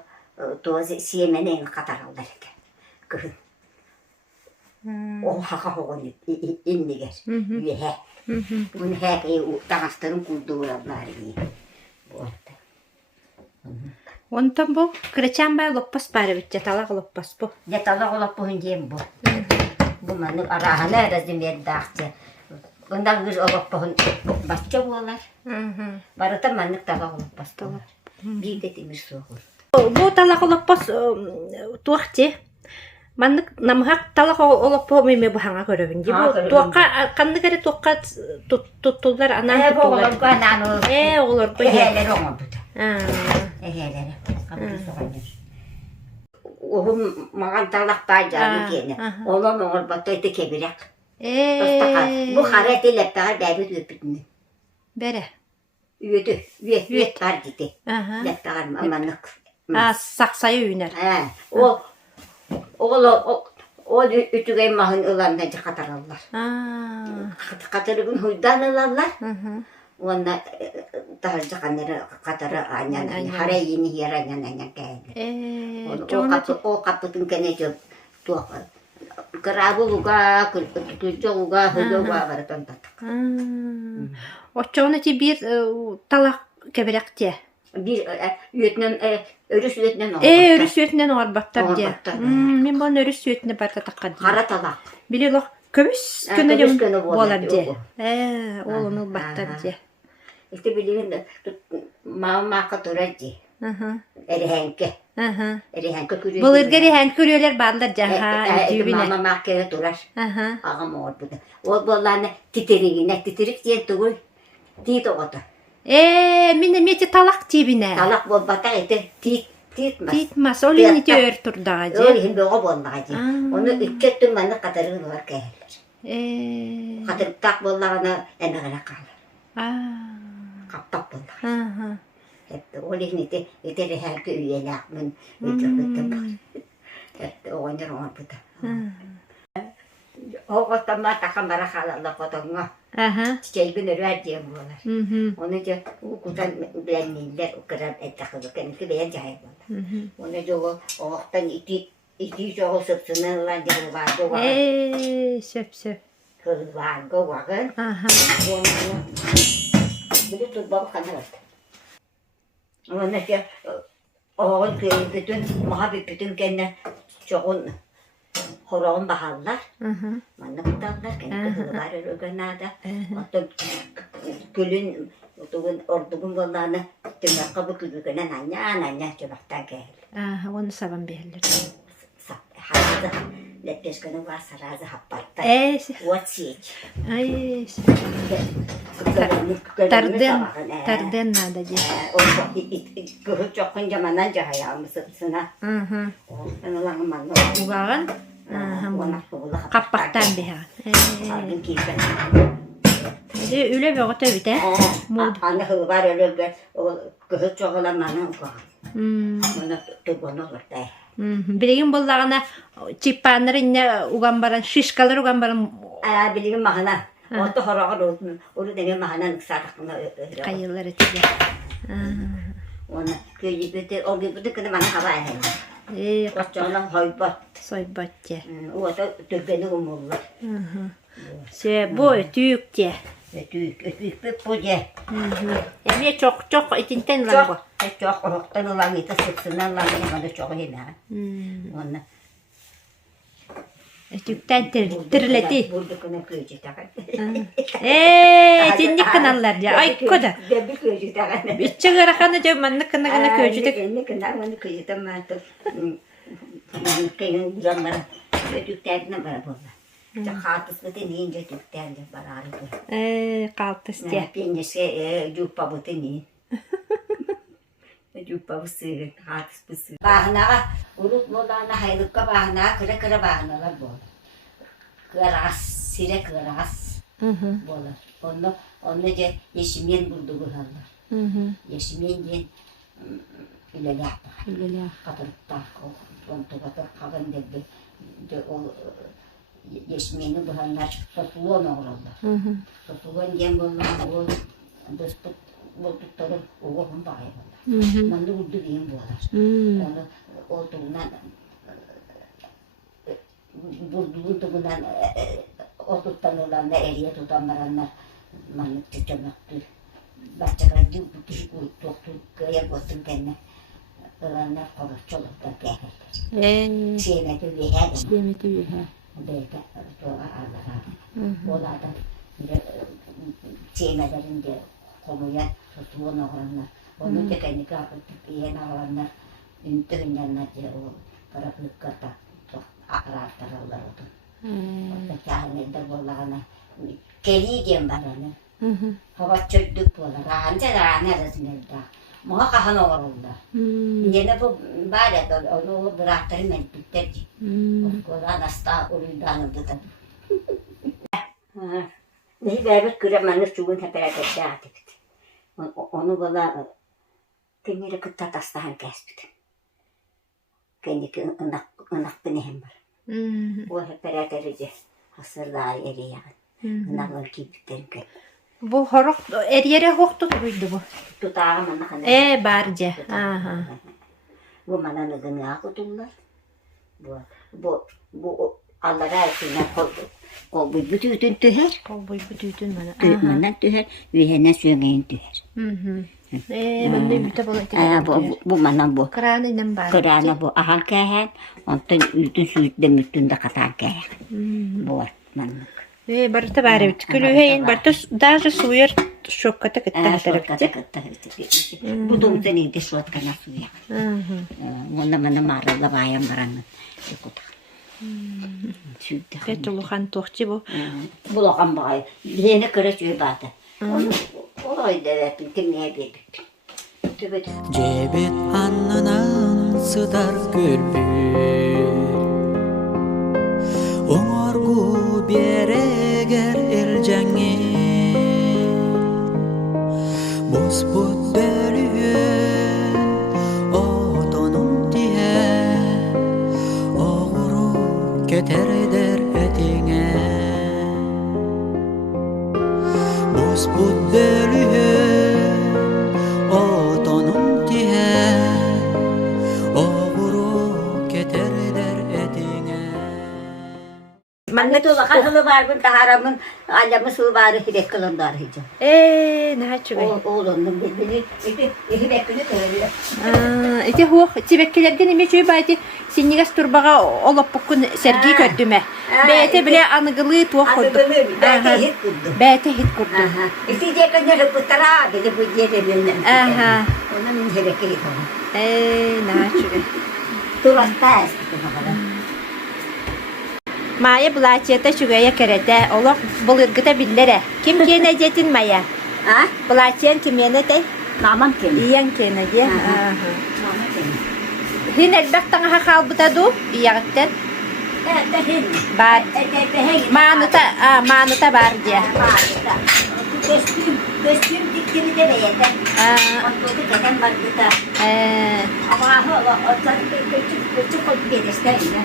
toz siyemeneyin katar alır eken. Kıhın. O haka hoğun indiger. Yühe. Bunu hekeyi dağıstırın kulduğurlar diye. Bu arada. Ondan bu kırıçan bay loppas bari bitce talak loppas bu. Ne talak olup bu hünceyim bu. Bu manlık arahana razım yer dağıtı. Bundan kız olup bu başça buğular. Barıta manlık talak olup bastılar. Bir de demir soğur. Bu talak loppas tuğakçı. Manlık namhak talak olup bu mime bu hanga görevin. Bu tuğaka kandı kere tuğaka tuttular anan tuttular. Olur bu anan olur. Olur bu. Eheleri onu bu da. Eheleri. Kapı soğanır. Oğlum mağan talak baycanı diyene. Onun olur bataydı kebirek. Bu haret leptağı bebit öpüdünü. Bere. Üyüdü. Üyet var dedi. Leptağı amanlık. Saksayı üyüner. O ütügeyin mahın ılandan katar alırlar. Katarı gün huydan alırlar. Onda tarıcı kanları katarı anyan. Hara yeni yer anyan geldi. O kapıtın kenece tuğak. Kırabı luga, külçe luga, hılı luga var tanıtak. O çoğuna ki bir talak keberek diye. Bir örüs üyetinden olur. Örüs üyetinden orbattar diye. Men bunu örüs üyetine barda takka diye. Kara talak. Biliyor köbüs günü Köbüs de günü bolar diye. olur. Oğlunu battar diye. İşte bildiğin de mama katura diye. Erihenke. Erihenke kürüyor. Bulurgari hen kürüyorlar bağlar caha düğüne. Mama makkaya durar. Ağam olur bu da. O bollağına titrik diye duruyor. Tit oğudu. Mine meti talak tibine. Talak bol batak eti titmez. Titmaz. Olin iti örtür dağcı. Öyle hindi o bollağacı. Onu ikkettim bana katarın var kehirler. Katır tak bollağına emeğine kalır. Kapak bollağacı. Hep öyle hindi iteri her köy üyelakmın. Hep oynar onu bu da. O kotama takamara kalarla kotonga. Çiçeğin örüver diye bular. Onu da kutan beğenliler o kadar etakılı kendisi beğeneceği bular. Onu da o oktan iti çoğu sıpsınırlar diye vardı. Söp. Vardı vardı. Bir de tutbabı kanı vardı. Onu da oğul köyü bütün muhabbet bütün kendine çoğun Horon baharlar. Manlık dağlar. Kendi kızlar örgünlerde. Hatta gülün ordugun bollarını tümler kabı külügüne nanya çabaktan geldi. Onu saban behirler. Hazırda lepeskinin var sarazı happartta. Vatsiyek. Tarden nada diye. Kırık çokun camanan cahayağımı sıpsına. Ben olanı manlı. Uğağın? Kapaktan behar. Öyle bir ota bite. Anne hı var öyle bir o kızı çoğalamanın var. Ona tubonu var da. Bilgin bollağına çipanları inne ugan baran, şişkalar ugan baran Bilgin mahana. Orta horağı olsun. Onu dene mahananın sarıkına öyle. kayırlar etiyle. Ona köyü bütün o gibi bütün bana hava edin. Koçana haybat. Soybatçı. O da tübeni umurlar. Bu ötüyükçe. Ötük bir poje. Yani çok etinten lan bu. Çok oruktan olan ita sıksından lan bana çok iyi ha. Ona Ötükten tirileti. buldukuna köyü takar. Cinlik kanallar ya. Ay koda. Bir köyü takar. Bir çıgarakanı diyor manlık kanı köcüdük. Ne kadar onu köyü tamam. Ben köyün güzelleri. Ötükten bana buldu. Hatıslı deneyince ötükten de bana Kaltıs Ne diye. pienese jupa boteni. Jupa busı, hatis busı. Bahana, urut molana haylıkka bahana, kıra bahanalar bol. Kıras, sire kıras. Bolar. Onu je yeşimiyen buldu bulanlar. Yeşimiyen je ileri yaptı. Katırıkta, onto katır kalan dedi. O yeşimiyeni bulanlar sosuluğun oğlanlar. Sosuluğun jen bulanlar o dostluk buldukları oğlum bağırıyorlar. Ben de urdu diyeyim bular. Onu olduğundan bulduğundan oturttan olanlar, eriye tutanlar manlık çöçömüktü. Başçalar bu kişi doktor köye götürdü kendine. Olanlar çoluklar gelirler. Sevmedi bir her. Belki sonra ağlar. Olarda sevmelerinde konuya tutulan olanlar. Onun da kendi kapıtıp yiyen olanlar. Üntüğündenler diye o paraplıklarda çok ağırtarlar oldu. Orada kâhınında bollağına geliği diyeyim bana. Hava çöktük bolar. Rahane arasında. Muha kahan oğlunda. Yine bu bari onu bıraktırım ben bitterci. Okuldan hasta oruydan oldu da. Neyi beraber küremenlik çubuğun teperekette artık. Onu bana kendine kıttat hastahan kesbidi. Kendiki ınak binehem var. O hep beraberce hasırlığa eri yani. Inaklar kibitlerim köy. Bu horok eriyere hoktu buydu bu. Tutağım anakana. Barca. Bu bana nıgını akıtırlar. Bu Allah'a ettiğinden kol bütün tüher. Kol boyu bütün bana. Tühmenden tüher. Üyene söyleyin tüher. Ben de bir tabela Bu bana bu. Kıranı inem var. Kırana bu ahal kehen. Ondan üstün sütle müttün de katan kehen. Bu var manlık. Barıta bari bitkülü heyin. Barıta daha suyar şokkata kıtta tarafçı. Bu da neydi şu atkana suya. Onda bana maralla bayan varanın. Petuluhan tohçu bu. Bulakan bayi. Yeni kırıcı batı. Olay devletin kimliğe birlikte. Cebet annana sıdar gülbül Oңorgu bereger erjange Bozbut bölüyen otonum diye Oğuru keter eder etine Bozbut bölüyen otonum diye Oğuru keter eder etine Mannet ola kahılı var mı taharamın alemi su var hidek kılınlar hiç. Ne çubuğu? Oğlunun birbirini hidekini kırıyor. İti hu tibekkilerden ime çöy baydı sinnigas turbaga olup bukun sergi köttüme. Bete bile anıgılı tuğ kurdu. Belki hit kurdu. Bete hit kurdu. İsteyecek önce bu tarafa dedi bu yerlerinden. Onun hideki hit oldu. Ne çubuğu? Turasta eski bakalım. Maya bulaçiyata çubuğa kerete oluk bulurgıda billere. Kim kene jetin maya? Ha? Bulaçiyan kim yene te? Naman kim? İyan kene diye. Naman kim? Hin elbek tanga hakal butadu iyakten. Evet, Bar. Manuta bar diye. Manuta. Köstüm dikkimi de beyede. Onları kadar vardı da. Ama küçük olup gelirse yine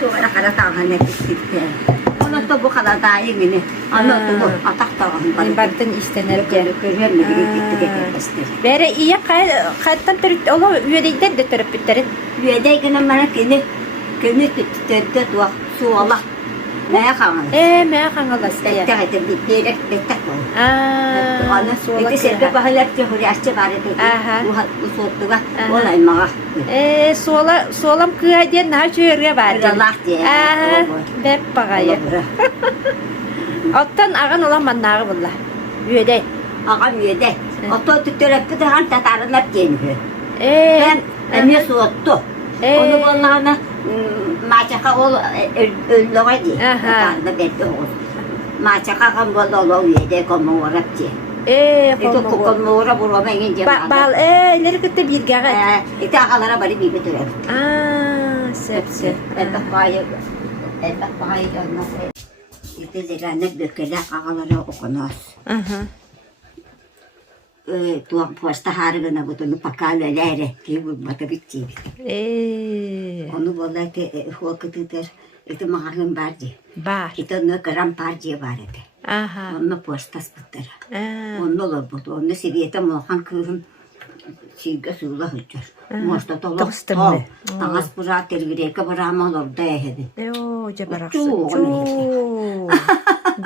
duvara kadar tağın ettik. Onu da bu kadar daha iyi mi? Anlattı bu. Atak tağın. Baktın istenir ki. Görüyor musun? Gittik. Bere iyi kayıttan törüp, ola üyedeyden de törüp bitterin. Üyedeyken bana kını tüttürdü duak su Allah. Neye kanalım? Mea kangalas diye. Bettek bettek bettek bu. Ana suolak itu sebab bahalat ke huri asce bare tu. Aha. Bu sotu ga olay maga. Suolam kıya diye naha çöğürge var. Allah diye. Bep bagayı. Ottan ağan olan mannağı bulla. Üyede. Ağam yede. Oto tüttürüp de han tatarınlar geliyor. Ben emiye soğuttu. Onu vallahi maçaka ol öldüğü diye. Tatarında belli olur. Maçaka kan bol yede komu varap diye. Itu komu varap burama ince. Bal ileri gitti bir gaga. Itu akalara bari bir götürüyor. Sep. Etak payı canına. İşte zekanet dökele akalara okunas. Tuan puasta hargana butunu pakalelere ki bu mata bitti. Onu vallahi ki hukutudur. Itu mahalun bardi. Bar. Itu ne karam bardi vardı. Onu puastas butara. Onu da butu. Onu seviyete mohan kırım. Silge sulla hüccür. Mosta tolu. Tangas pura telvireke barama orada ehedi.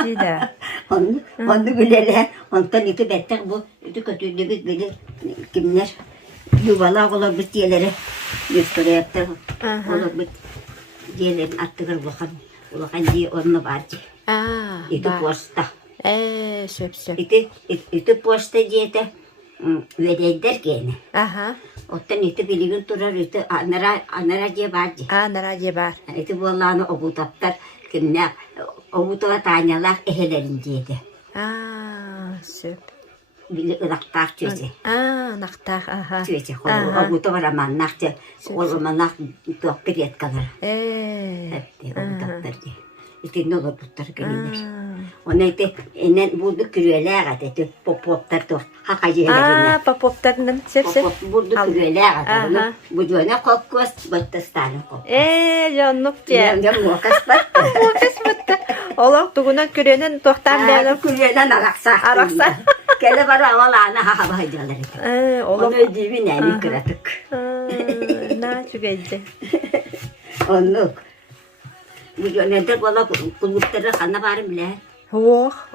Dida. Onu bilele. Ondan itu bettek bu. Itu kötüydü biz böyle kimler yuvala ola bit yerlere gösteriyorlar. Ola bit yerlerin attılar bakan. Ulakan diye onu vardı. Itu posta. Söp. Itu posta diyete verediler gene. Ottan itu bilgin turar itu anara diye vardı. Nara diye var. Itu vallahi obutaptar kimler obutuğa tanyalar ehelerin diyedi. Söp. Bili ıraktar çöze. Naktar. Çöze. Obutu var ama nakçe. Olma nak doktor yet kadar. Hep de obutaptar diye. İşte ne olur tuttar gelinir. Ona ite enen bulduk kürüyeler adı. Popoptar da hakacı helerinden. Popoptarından söp. Bulduk kürüyeler adı. Bu cöne kokos battastarın kokos. Canlık diye. Yanım okas battı. Okas battı. Allah tuğunan kürüyenin tohtan benim. Kürüyeden araksa. Kele var avalağına habaycaları. Onu ödüğümü neni kıratık. Ne çükeydi. Onu. Bu yönelde valla kulüpleri kanna varım bile.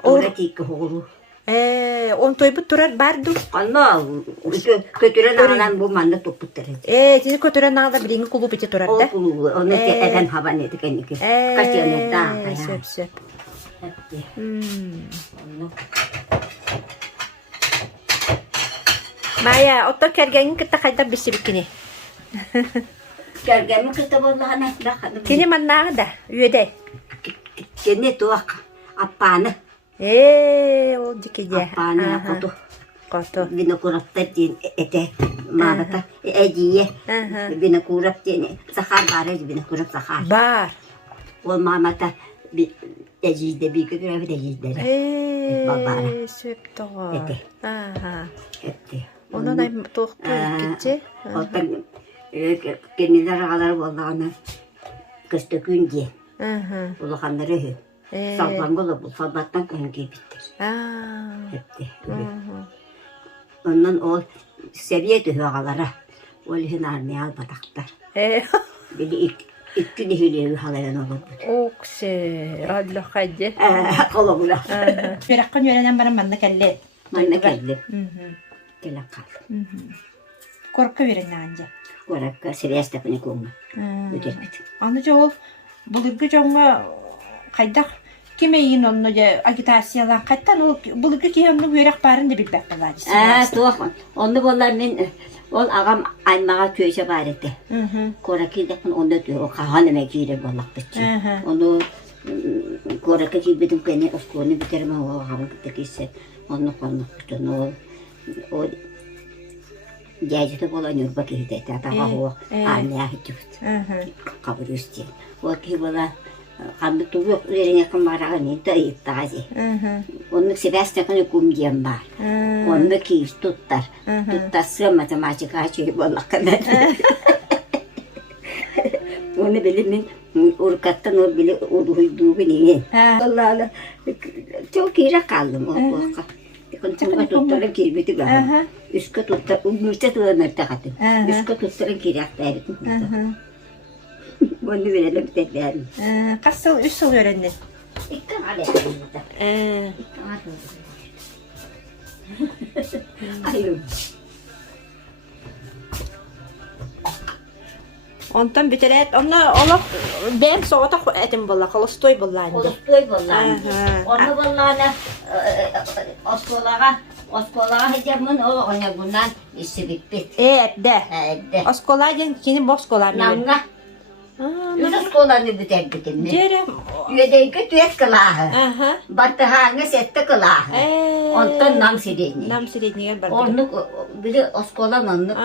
Orada tiki hoğulu. On toybu turar bardu. Kanna kötüren ağalan bu manda toputları. Sizi kötüren ağda birinci kulup içi turar da. O kulu, onu eden havan edik eniki. Kaç yönelde ağda. Söp. Onu. Maya, oto kergenin kita kayda bisi bikini. Kergemi kita vallahi ne bırakalım. Kini mannağı da, üyede. Kini tuak apane. O dikece. Apane Koto. Binakurap din ete mabata ediye. Binakurap din sakar bare binakurap sakar. Bar. O mamata ejide bir göre bir ejide. Babara. Söp toğa. Ete. Ete. Onun ay tohtu gidece. Otan kendiler ağlar vallahi köstökün diye. Ulakanları hep. Sallangola bu salbattan önce bitir. Hepti. Ondan o seviye tühü ağalara. Olihin armaya albataklar. Bili ilk günü hülyevi halayan olur. Okse. Allah hadi. Kolumla. Firakkan yörenen bana manna kelle. Manna kelle. Kelle kal. Korku verin anca. Orakka seviyeste beni kumma. Ödermedim. Anıca ol. Bulurgu jonga kaydak kime yin onu ya agitasiyalan kaytan ol bulurgu ki onu verak barın da bilbek balacı. Tuğan. Onu vallahi men ol ağam aymağa köşe barete. Koraki de onu diyor. O kahaneme gire vallahi bitti. Onu koraki gibidim kene oskonu bitirme o ağam gittikse onu konu tutunu o Gece bolanıyor bakıydı. Tata o anneye gitti. Kabul üstü. O ki bola Kandı tuğuk üzerine yakın var ağını da ayıttağızı. Onun Sebastian'ın kum diyem var. Onu ki tuttar. Tuttar sıra matematik açıyor valla kadar. Onu bilimin urkattan o bile uyduğu bilin. Allah Allah. Çok iyi kaldım o vakka. Kontuğa tuttarın kirbeti var. Üskü tuttar, umursa tuğanır takatın. Üskü tuttarın kirak verdim. Bunu verelim tekrar. Kaç yıl, 3 yıl öğrendin? İlk hale yapayım. Ayım. Ondan bitiret, onu olak ben soğuta etim bolla, kolostoy bolla indi. Kolostoy bollan. Aha. Onu bollana oskolağa hecamın ona bundan işi bitti. Evet de. Evet. Oskolaydan kini boskolar mı? Nanga. Yüz oskolanı biter bitin mi? Derim. Yüdeyki tüyet kılahı. Aha. Batıhane sette kılahı. Ondan nam sideni. Nam sideni gel bardı. Onu biri oskolan onu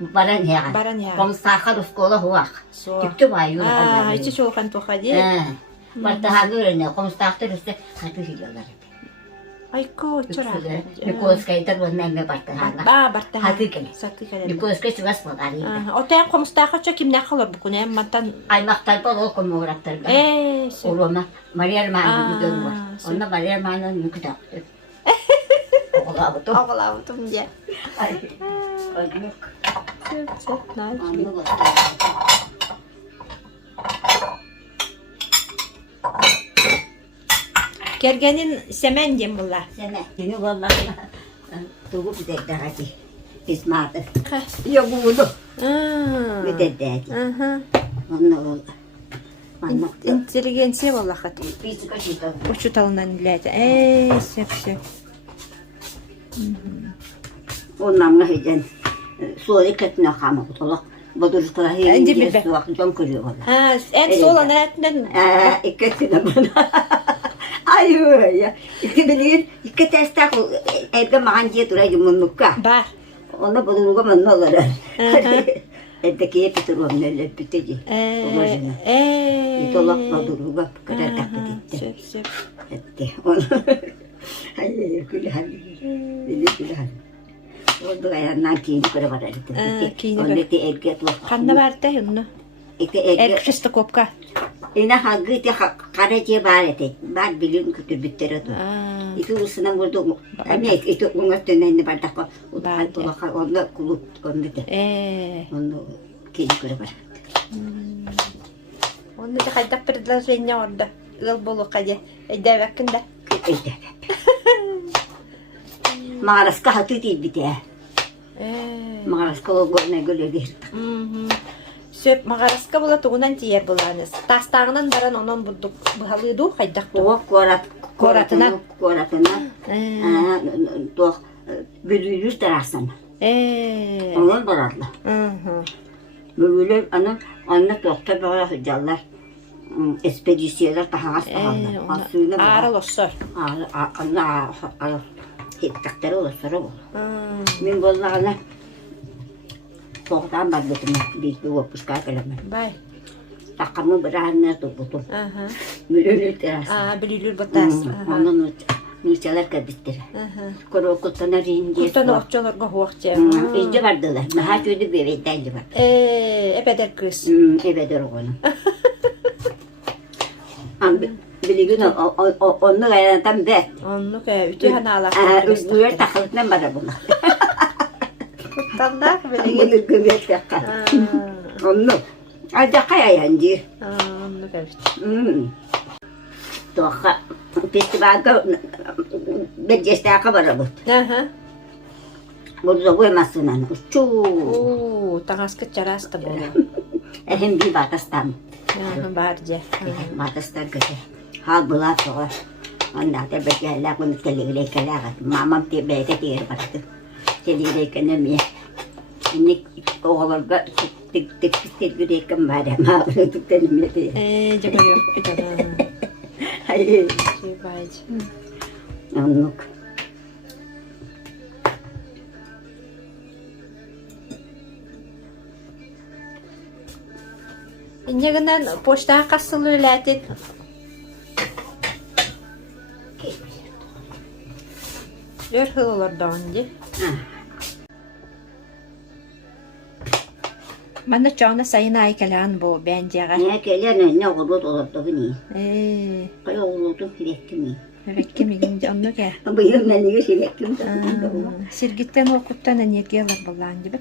baran ya. Baran ya. Komsakar oskola huak. So. Tüktü bayu. Hiç çoğukan tokadı. Batıhane öğrene komsakar üstte katı hilolar. Ay ko çorak. Nikolska'yı da bundan mı batıhane? Barta. Hadi gene. Saklı kere. Nikolska çıgas modali. O tayam komustaka çok kim ne kalır bu konu hem matan. Ay maktar bol o komu uğraktır. So. Olma. Maria Hermano bir dön var. Onda Maria Hermano nükü taktı. Oğla bu. Ağla otum diye. Ay. Ay yok. Çok nice. Anlı bak. Gergenin semen diyeyim bunlar. Sene. Yine vallahi. Tuğu bir de hadi. İsmail. Yok bunu. Bir de dedi. Onu anlattı. İnteligensiya vallahi hadi. Biz kaçıydı. Uçu talından ilete. Sep. Ondan ne hedin. Sonra ketine kama kutuluk. Baduruklara Önce bir hiç be. suak jom kırıyor valla. Ha, en soğulan nereden? İkketine bana. Ay ya. İki bilir. İki testak evde mancıya duraydı munlukka. Bar. Ona baduruğa manna olur. Evdeki yepitir onlarla biteci. Olajına. İtolak baduruğa kadar takı gitti. Sep. Etti. Ay külhan. Külhan. Orada ayağından kiyini kere var elbette. Kiyini Onu kere. da evge tuak. Kanna vardı onu. İşte evge. Erküşte kopka. Ina haggı de karaciye var ete. Ben biliyorum kötü bittere tu. Itu usuna vurdu. Ama itu ungat dönende bardak var. Onda kulut onda da. Onu kiyini kere var. Onu da haydak bir de zeyne orada. Yıl bolu kaje. Devekinde. Evde. Mağaraska hatı değil bir de. Mağaraska o ne göre değil. Söp mağaraska bula tuğunan tiyer bulanız. Tastağından baran onun bulduk. Buhalıydı haydak tu. O koratına. Doğ bölülür tarafsana. Onun baratla. Bölülür onun doktor böyle hıcallar. Espedisiyeler daha az pahalı. Ağrı olsor. Ağrı. Hittakları olursa olur. Ben vallahi soğuktan bakıyordum. Bir vapuşka kalemi. Bay. Takamı bırakın tutup. Bölülür tarafsana. Bilülür batas. Onun nüsyalar kabittir. Kuru okultana rin diye. Kurtan okçalarga hoğakça. İşte vardılar. Daha çocuk bir evden de var. Ebeder kız. Evet onu. Bilgin onu gayretten bet. Onu ka ütü hanalar. Uyar takılıktan bana buna. Kurtanlar bilgin. Bunu göbek yakar. Onu. Acı kaya yancı. Onu ka Toka festivalda bir cestaka var bu. Burada koymazsın onu. Uçuu. Tangaska çarasta bolu. Hem bir batastan. Barca. Batastan kötü. Hal bulat soğuk. Ondan da bekerler bunu televizyon mamam te bete diye baktı. Televizyon mi? Şimdi oğulga tık tık güreyken var ama bunu tutalım diye. Jago yok bir tane. Hayır. Şey baycı. Onluk. İnegenden poştağa kasılı öğletin. Dört hıl olur da onca. Bana çoğuna sayın ay kalan bu bence. Ne gelen ne olur olur da bu ne? Kaya olurdu sürekli mi? Evet kimi gince onu gel. Bu yıl ben ne sürekli mi? Sirgitten okuttan enerji alır bulan gibi.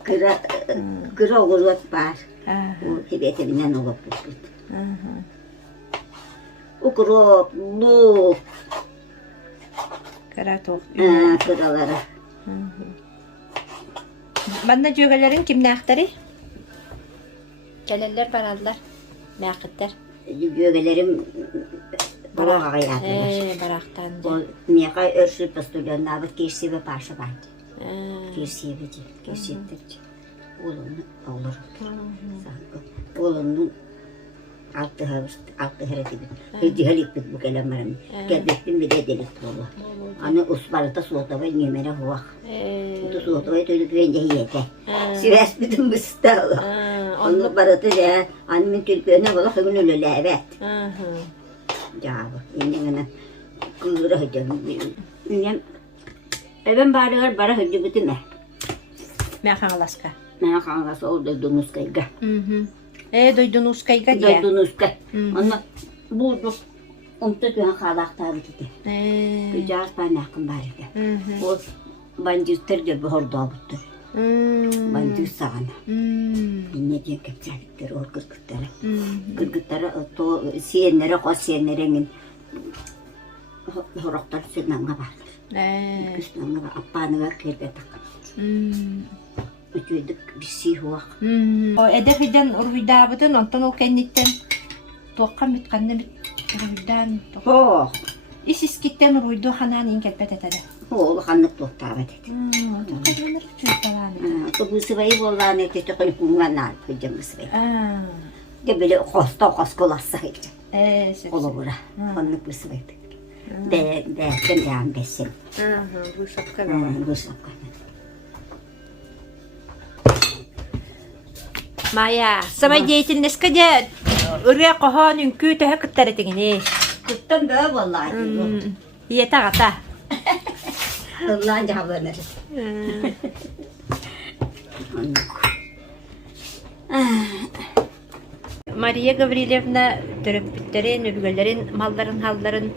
Kıra olur var. Aha. O süreklinden olur. O kıra bu Kara tok. kıraları. Bana cögelerin kim ne aktarı? Geleller paralar. Mekitler. Göbelerim bana hayatım. Baraktan. O miyaka örşü pastörden davet geçsi ve parça var. Geçsiyebici, geçsiyettirci. Oğlunu olur. Oğlunun altı hareket. Hedi haliklik bu kelamlarım. Gelbettim bir de delik olur. Anne usmarıta soğuta ve nyemene huvak. Bu da soğuta ve tölük vence hiyete. Sivas bütün mıstığı. Onu baratı ya. Annemin Türkiye'ne bala hıgın ölüle evet. Cevabı. İndine kuyruğu hıcım. Ben bara hıcı bitime. Mekan Alaska. Ben kanası oldu dunuz kayga. Duydunuz kayga diye. Dunuz kay. Ona buldu. Umtu tuhan kalak tabi dedi. Gücaz ben yakın bari. O bancıstır gibi horda buldu. Bancı sağına. Ne diye kepçelikler o kırgıtlara. Kırgıtlara o siyenlere o siyenlere horaklar sınavına vardır. Kışlanına var. Appanı var kirde takın. Üçüydük bir şey huak. O edefiden urvidabıdın ondan o kenditten toqqan bitkanne bit urvidan. Ho. İş iskitten urvidu hanan inketpet etede. Ho kanlık doktavet et. Toqqanlar çürüttelan. Bu sıvayı bollan eti tıkın kumgan alp hıcım sıvayı. De böyle kosta hıcım. Ola bura. Kanlık bu sıvayı. De deyan besin. Bu şapka Bu şapka. Maya, sama diyetini neskaca ırıya kohan ünkü tehe kıttarı tingini. Kuttan böyle vallahi. Yeta gata. Allah'ın cevabını. Maria Gavrilevna töröpütlerin, öbügöllerin, malların, halların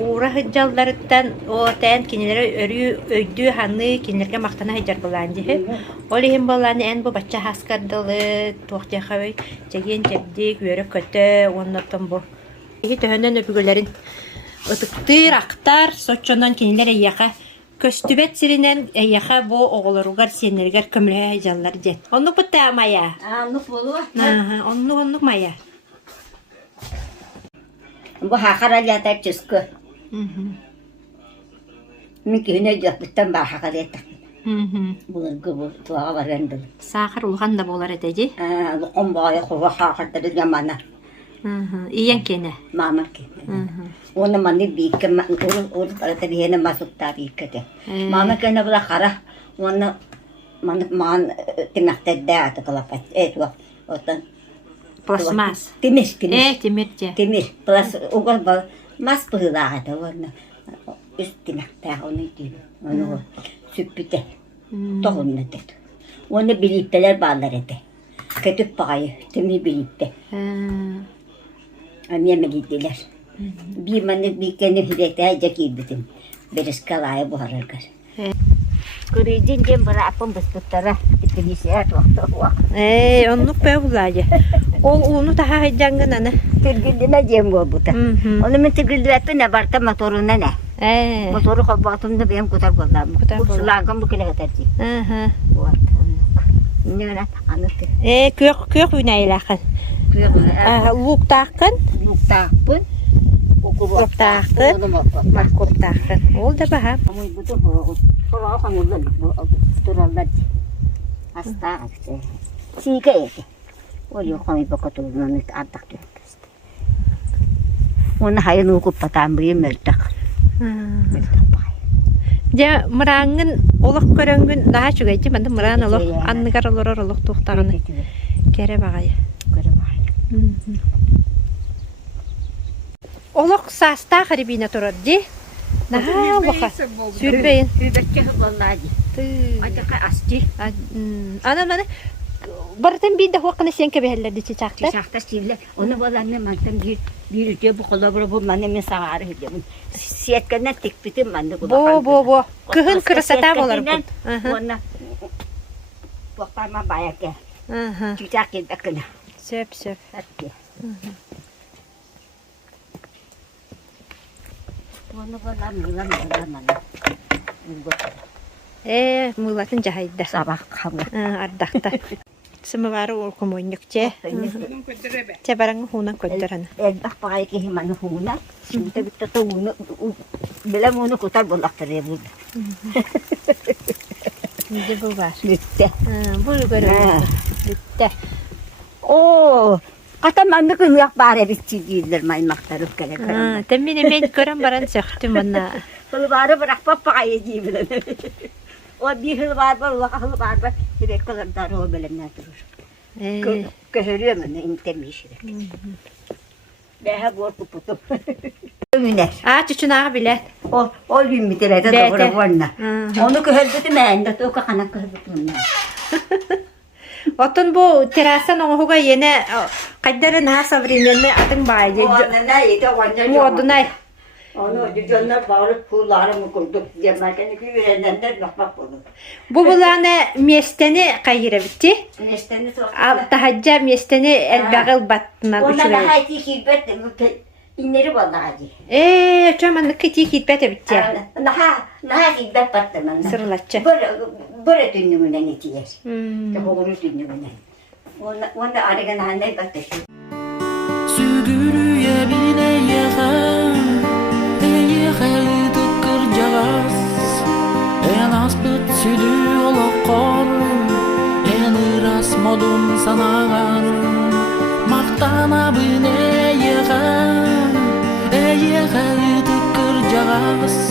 uğra hıcallarıttan o ten kinilere örü öydü hanı kinlerge maktana hıcar bulancı. Olihim bulanı en bu bacça haskardalı, tuğca xavay, çegen çebdik, yörü kötü, onlardan bu. İhi töhönden öbügöllerin ıtıktır, aktar, soçondan kinilere yaka. Köstübet sirinen yaka bu oğulurugar senlerger kömüle hıcallar jet. Onluk bu ta Maya. Anlık bolu. Onluk Maya. Bu hakara yatar çıskı. Mümkün yapıttan bah hakara yatar. Bu tuğa varandı. Sağır ulğan da bolar edeci. Luqum bağı kuva hakartları zamana. İyen kene. Mama ki. Onu mani bike onu parata bihene masukta bike de. Mama kene bula khara. Onu man tinakta da atalapat. Etwa. Otan. Plasmas. Timir. Timirce. Timir. Plus ugal ba mas pıhılağı da onu. Üstüne onu diyor. Onu süpüte. Tohum ne dedi. Onu birlikteler bağlar ede. Kötü payı. Timir birlikte. Amiyeme gittiler. Bir manı bir kendi hürriyete cekiydim. Bir ıskalaya buharırlar. Kuridin jem berapun bestutara. İtibisiat waktu. Onluk be bulaca. Onu daha hıcangın ana. Tirgildine jem bu buta. Onu men tirgildilepe ne barta motoruna ne? Motoru kabatumda benim kutar bollam. Bu sulangam bu kele katarci. Bu onluk. Ne lan anlattı. Kök oynayılakın. Luk takın. Luk takın. Kop takın. Kop takın. Ol da baham. Ama bu da Sonra kangulan bu turallar. Hasta akte. Sika yete. Oluyor kami bakatulunun atak diyor. Onu hayır nukup patambayı meltak. Ja merangin olak köröngün daha çok eci ben de meran olak annegar olor olak tuhtağını. Kere bagaya. Göre bak. Олох саста харибина турарди. Наха олоха. Сүрбейин. Үбәккә хыбаллады. Атака асти. Ана бартын бинде хуакны сен кебеллерди чичакта. Шахта силле. Оны баланы мантан bir üce bu kolabora bu mane men sağarı hediyem. Siyetkenden tek bitim mande bu. Bo. Kıhın kırasata bolar bu. Ona bakma bayak ya. Çiçek edekene. Söp. Hatta. Onu balam. Mulatın cahayda. Sabah kabla. Ardakta. Sımı var o komoynukçe. Çabarang hunan koyduran. Elbak pakai ki himan huna. Şimdi bitti to bunu bile bunu kutar bulaktırıyor bu. Şimdi bu var. Bitti. Bu görüyorum. Bitti. Oo, katamandı kınyak bari bitti değildir maymakları kere. Temin emin gören baran söktüm ona. Hılbarı bırak papayı diyebilirim. O bir hılbar var, hılbar var. Direkt kadar o bölümden durur. Köhürüyor mu ne intemişir. Daha korku putum. Ömüner. Çüçün ağa bile. O gün bitirede doğru varna. Onu köhürdüdüm ben de o kakana köhürdüdüm. Otun bu terasan oğuga yine kaydların ha savrinlerine adın baydı. O anına yedi o anına. Bu odunay. Onu dükkanlar bağırıp pullarımı kurduk. Yemerken güvenden de bakmak olur. Bu bulana mesteni kayıra bitti. Neşteni soktu. Tahacca mesteni elbağıl battına Ona uçuruyor. daha iyi hibet inleri vallahi. Çamanlık kiti kitbete bitti. Daha hibet battı. Sırlatça. Böyle dünümüne netiyer. Doğru dünümüne. Onda aragan handay battı. Sügürüye bine yeğen Eyeğe tıkır cağız En aspıt südü olokor En ıras modun sanağar Maktana bine yeğen Eyeğe tıkır cağız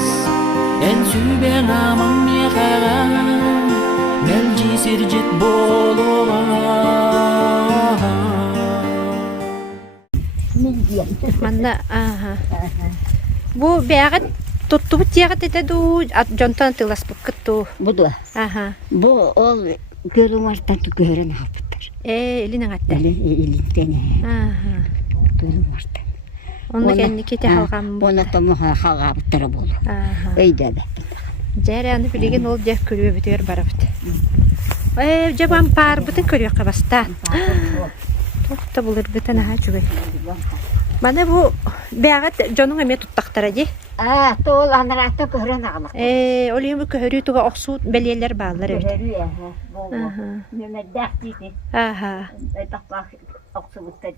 En süben amam yeğen Melci sircit boloğar Manna bu beğet tuttu bu tiyagat ete du jontan tilas buktu. Bu da. Bu ol görüm artan görün hapıtır. Elinin hatta. Elinden. Görüm artan. Onu kendi kiti halgam. Ona tamu halgaptır bolu. Öyle de. Cereyanı bilgin ol diye körüyor bitiyor barabıt. Caban par bütün körüyor kabasta. Çok da bulur bütün ha çünkü. Bana bu beğet canın emeği tuttaktara di. Tol anarata görün ağmak. Olayım bu körüyor tuğa oksut belyeler bağlar evet. Körüyor ha. Bu. Ne dertli. Bak oksutta di.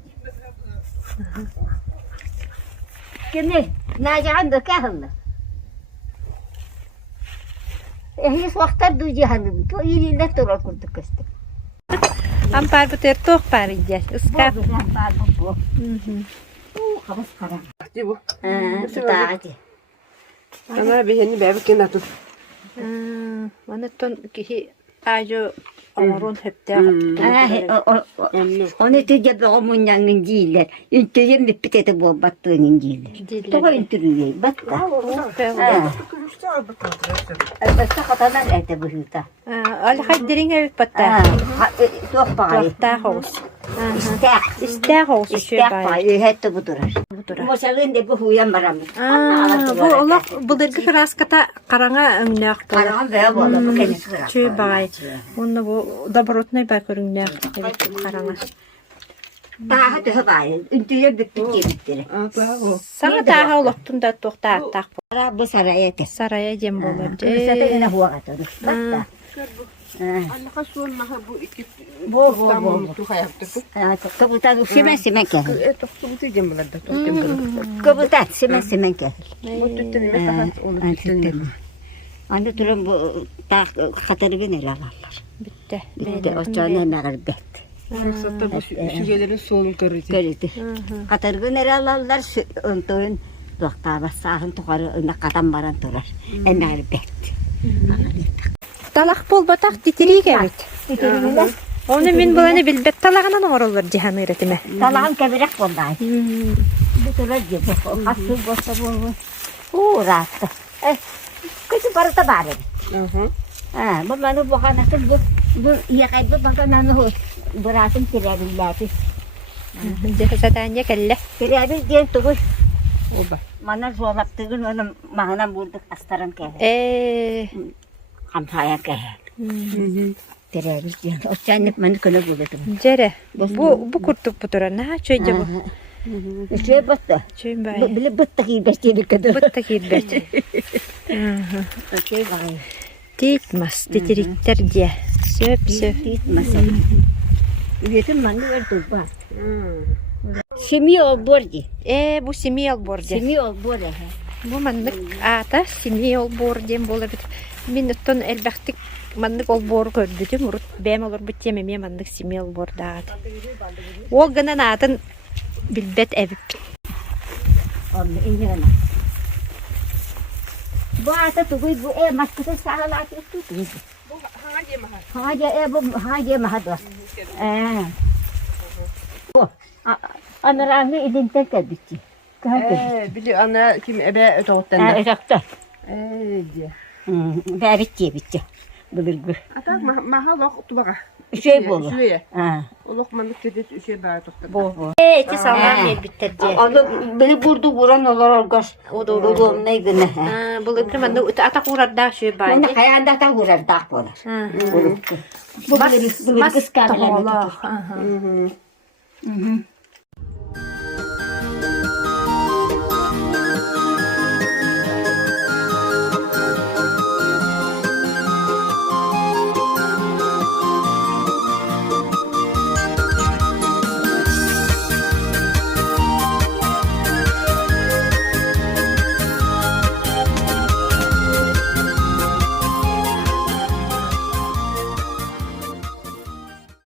Kimi? Nacan da kahlı. Hiç vaktar duyucu hanım. O ilinde turar kurduk işte. Ampar bu tertuh parija. Uskap. Bu. Havas karan. Bu. Tutağacı. Ana beheni bebekken atın. Mana ton ki ajo omurun hepte. Onu tüce bir omunyangın değiller. Üntüye mi pitete bu battığının değiller. Tuğa üntürüyor. Batta. Batta katadan ete bu hüta. Al haddirin hep patta. Çok pahalı. Patta hoş. İstek hoş. İstek pahalı. Hette bu durar. Moşalın de bu huyan baramız. Bu olak buldurgu kıras kata karanga ömnök. Karan ve bu da bu kendisi kıras. Çöy bağay. Onu bu dabrotnay bak örüngnök. Karanga. Daha da havayı. Üntüye büktük yemekleri. Sana daha olaktun da tohta attak. Bu saraya ete. Saraya cem bolar. Kırsata yine huğa katılır. Batta. Anaka sorma bu iki. Bu. Tuha yaptık. Kabutan simen kehil. Toktu bu tücem bularda. Kabutan simen kehil. Bu tütteni mi tahat onu tütteni. Anne durum bu ta katarı günler alarlar. Bitti. Bitti. O çağına meğer bet. Fırsatta bu sügelerin solun kırıcı. Görüldü. Katarı günler alarlar. Öntüğün doktaba sahın tukarı katam baran turar. Meğer bet. Dalak bol batak titiri evet. Bitirdiler. Onu min bulany bilbet talagынан оңороллор жиһан ыретиме. Талағын кәбірек болдай. Bu kadar gibi. Hakkı boşta bu. Uğraştı. Kötü para da var. Bu bana bu kanatın bu yakaydı bakananı hoş. Bırakın tirebillerdi. Задание келле. Tirebil diye tuğuş. Oba. Bana zorlattığın onu mağına vurduk astarım kere. Kamsaya kere. Tirebil diye. O çayınlık beni kına buldum. Jere. Bu kurtuk butura na çöйдө bu. Şey battı. Çöйм бай. Bile bıttı ki beşteydi kadar. Бытта кирбет. Şey var. Титмас, титириктер де. Сөп. Gitmesin. Üretim bana verdi bak. Semi ol bordi. Bu семей борде. Semi ol bordi. Bu mandık ata семей бордем болар бит. Min оттон элбахтик mandık ol bor gördüm. Urut bem olur bu tememe mandık семей борда. Ол гынан атын билбет эбип. Onu inanın. Bu ata tuğuy bu maskesi sağlar tuğuy. Hangi mahad. Bu anarangı idinten kadıcı. Bili ana kim ebe ötottan da. Erakta. Diye. Veritçi bitti. Bilgü. Atak maha lok tubağa. Şey bu. Şuya. Ha. Olok manlık kedet şey bağ toktan. Bu. Eti sağlam yer bitter de. Onu beni burada vuran olur olgaz. O da olur neydi ne? Bu lıkı mandık atak uğrar da şöy bay. Ben kayanda da vurar da bolar. Bu bilgü kız kabile.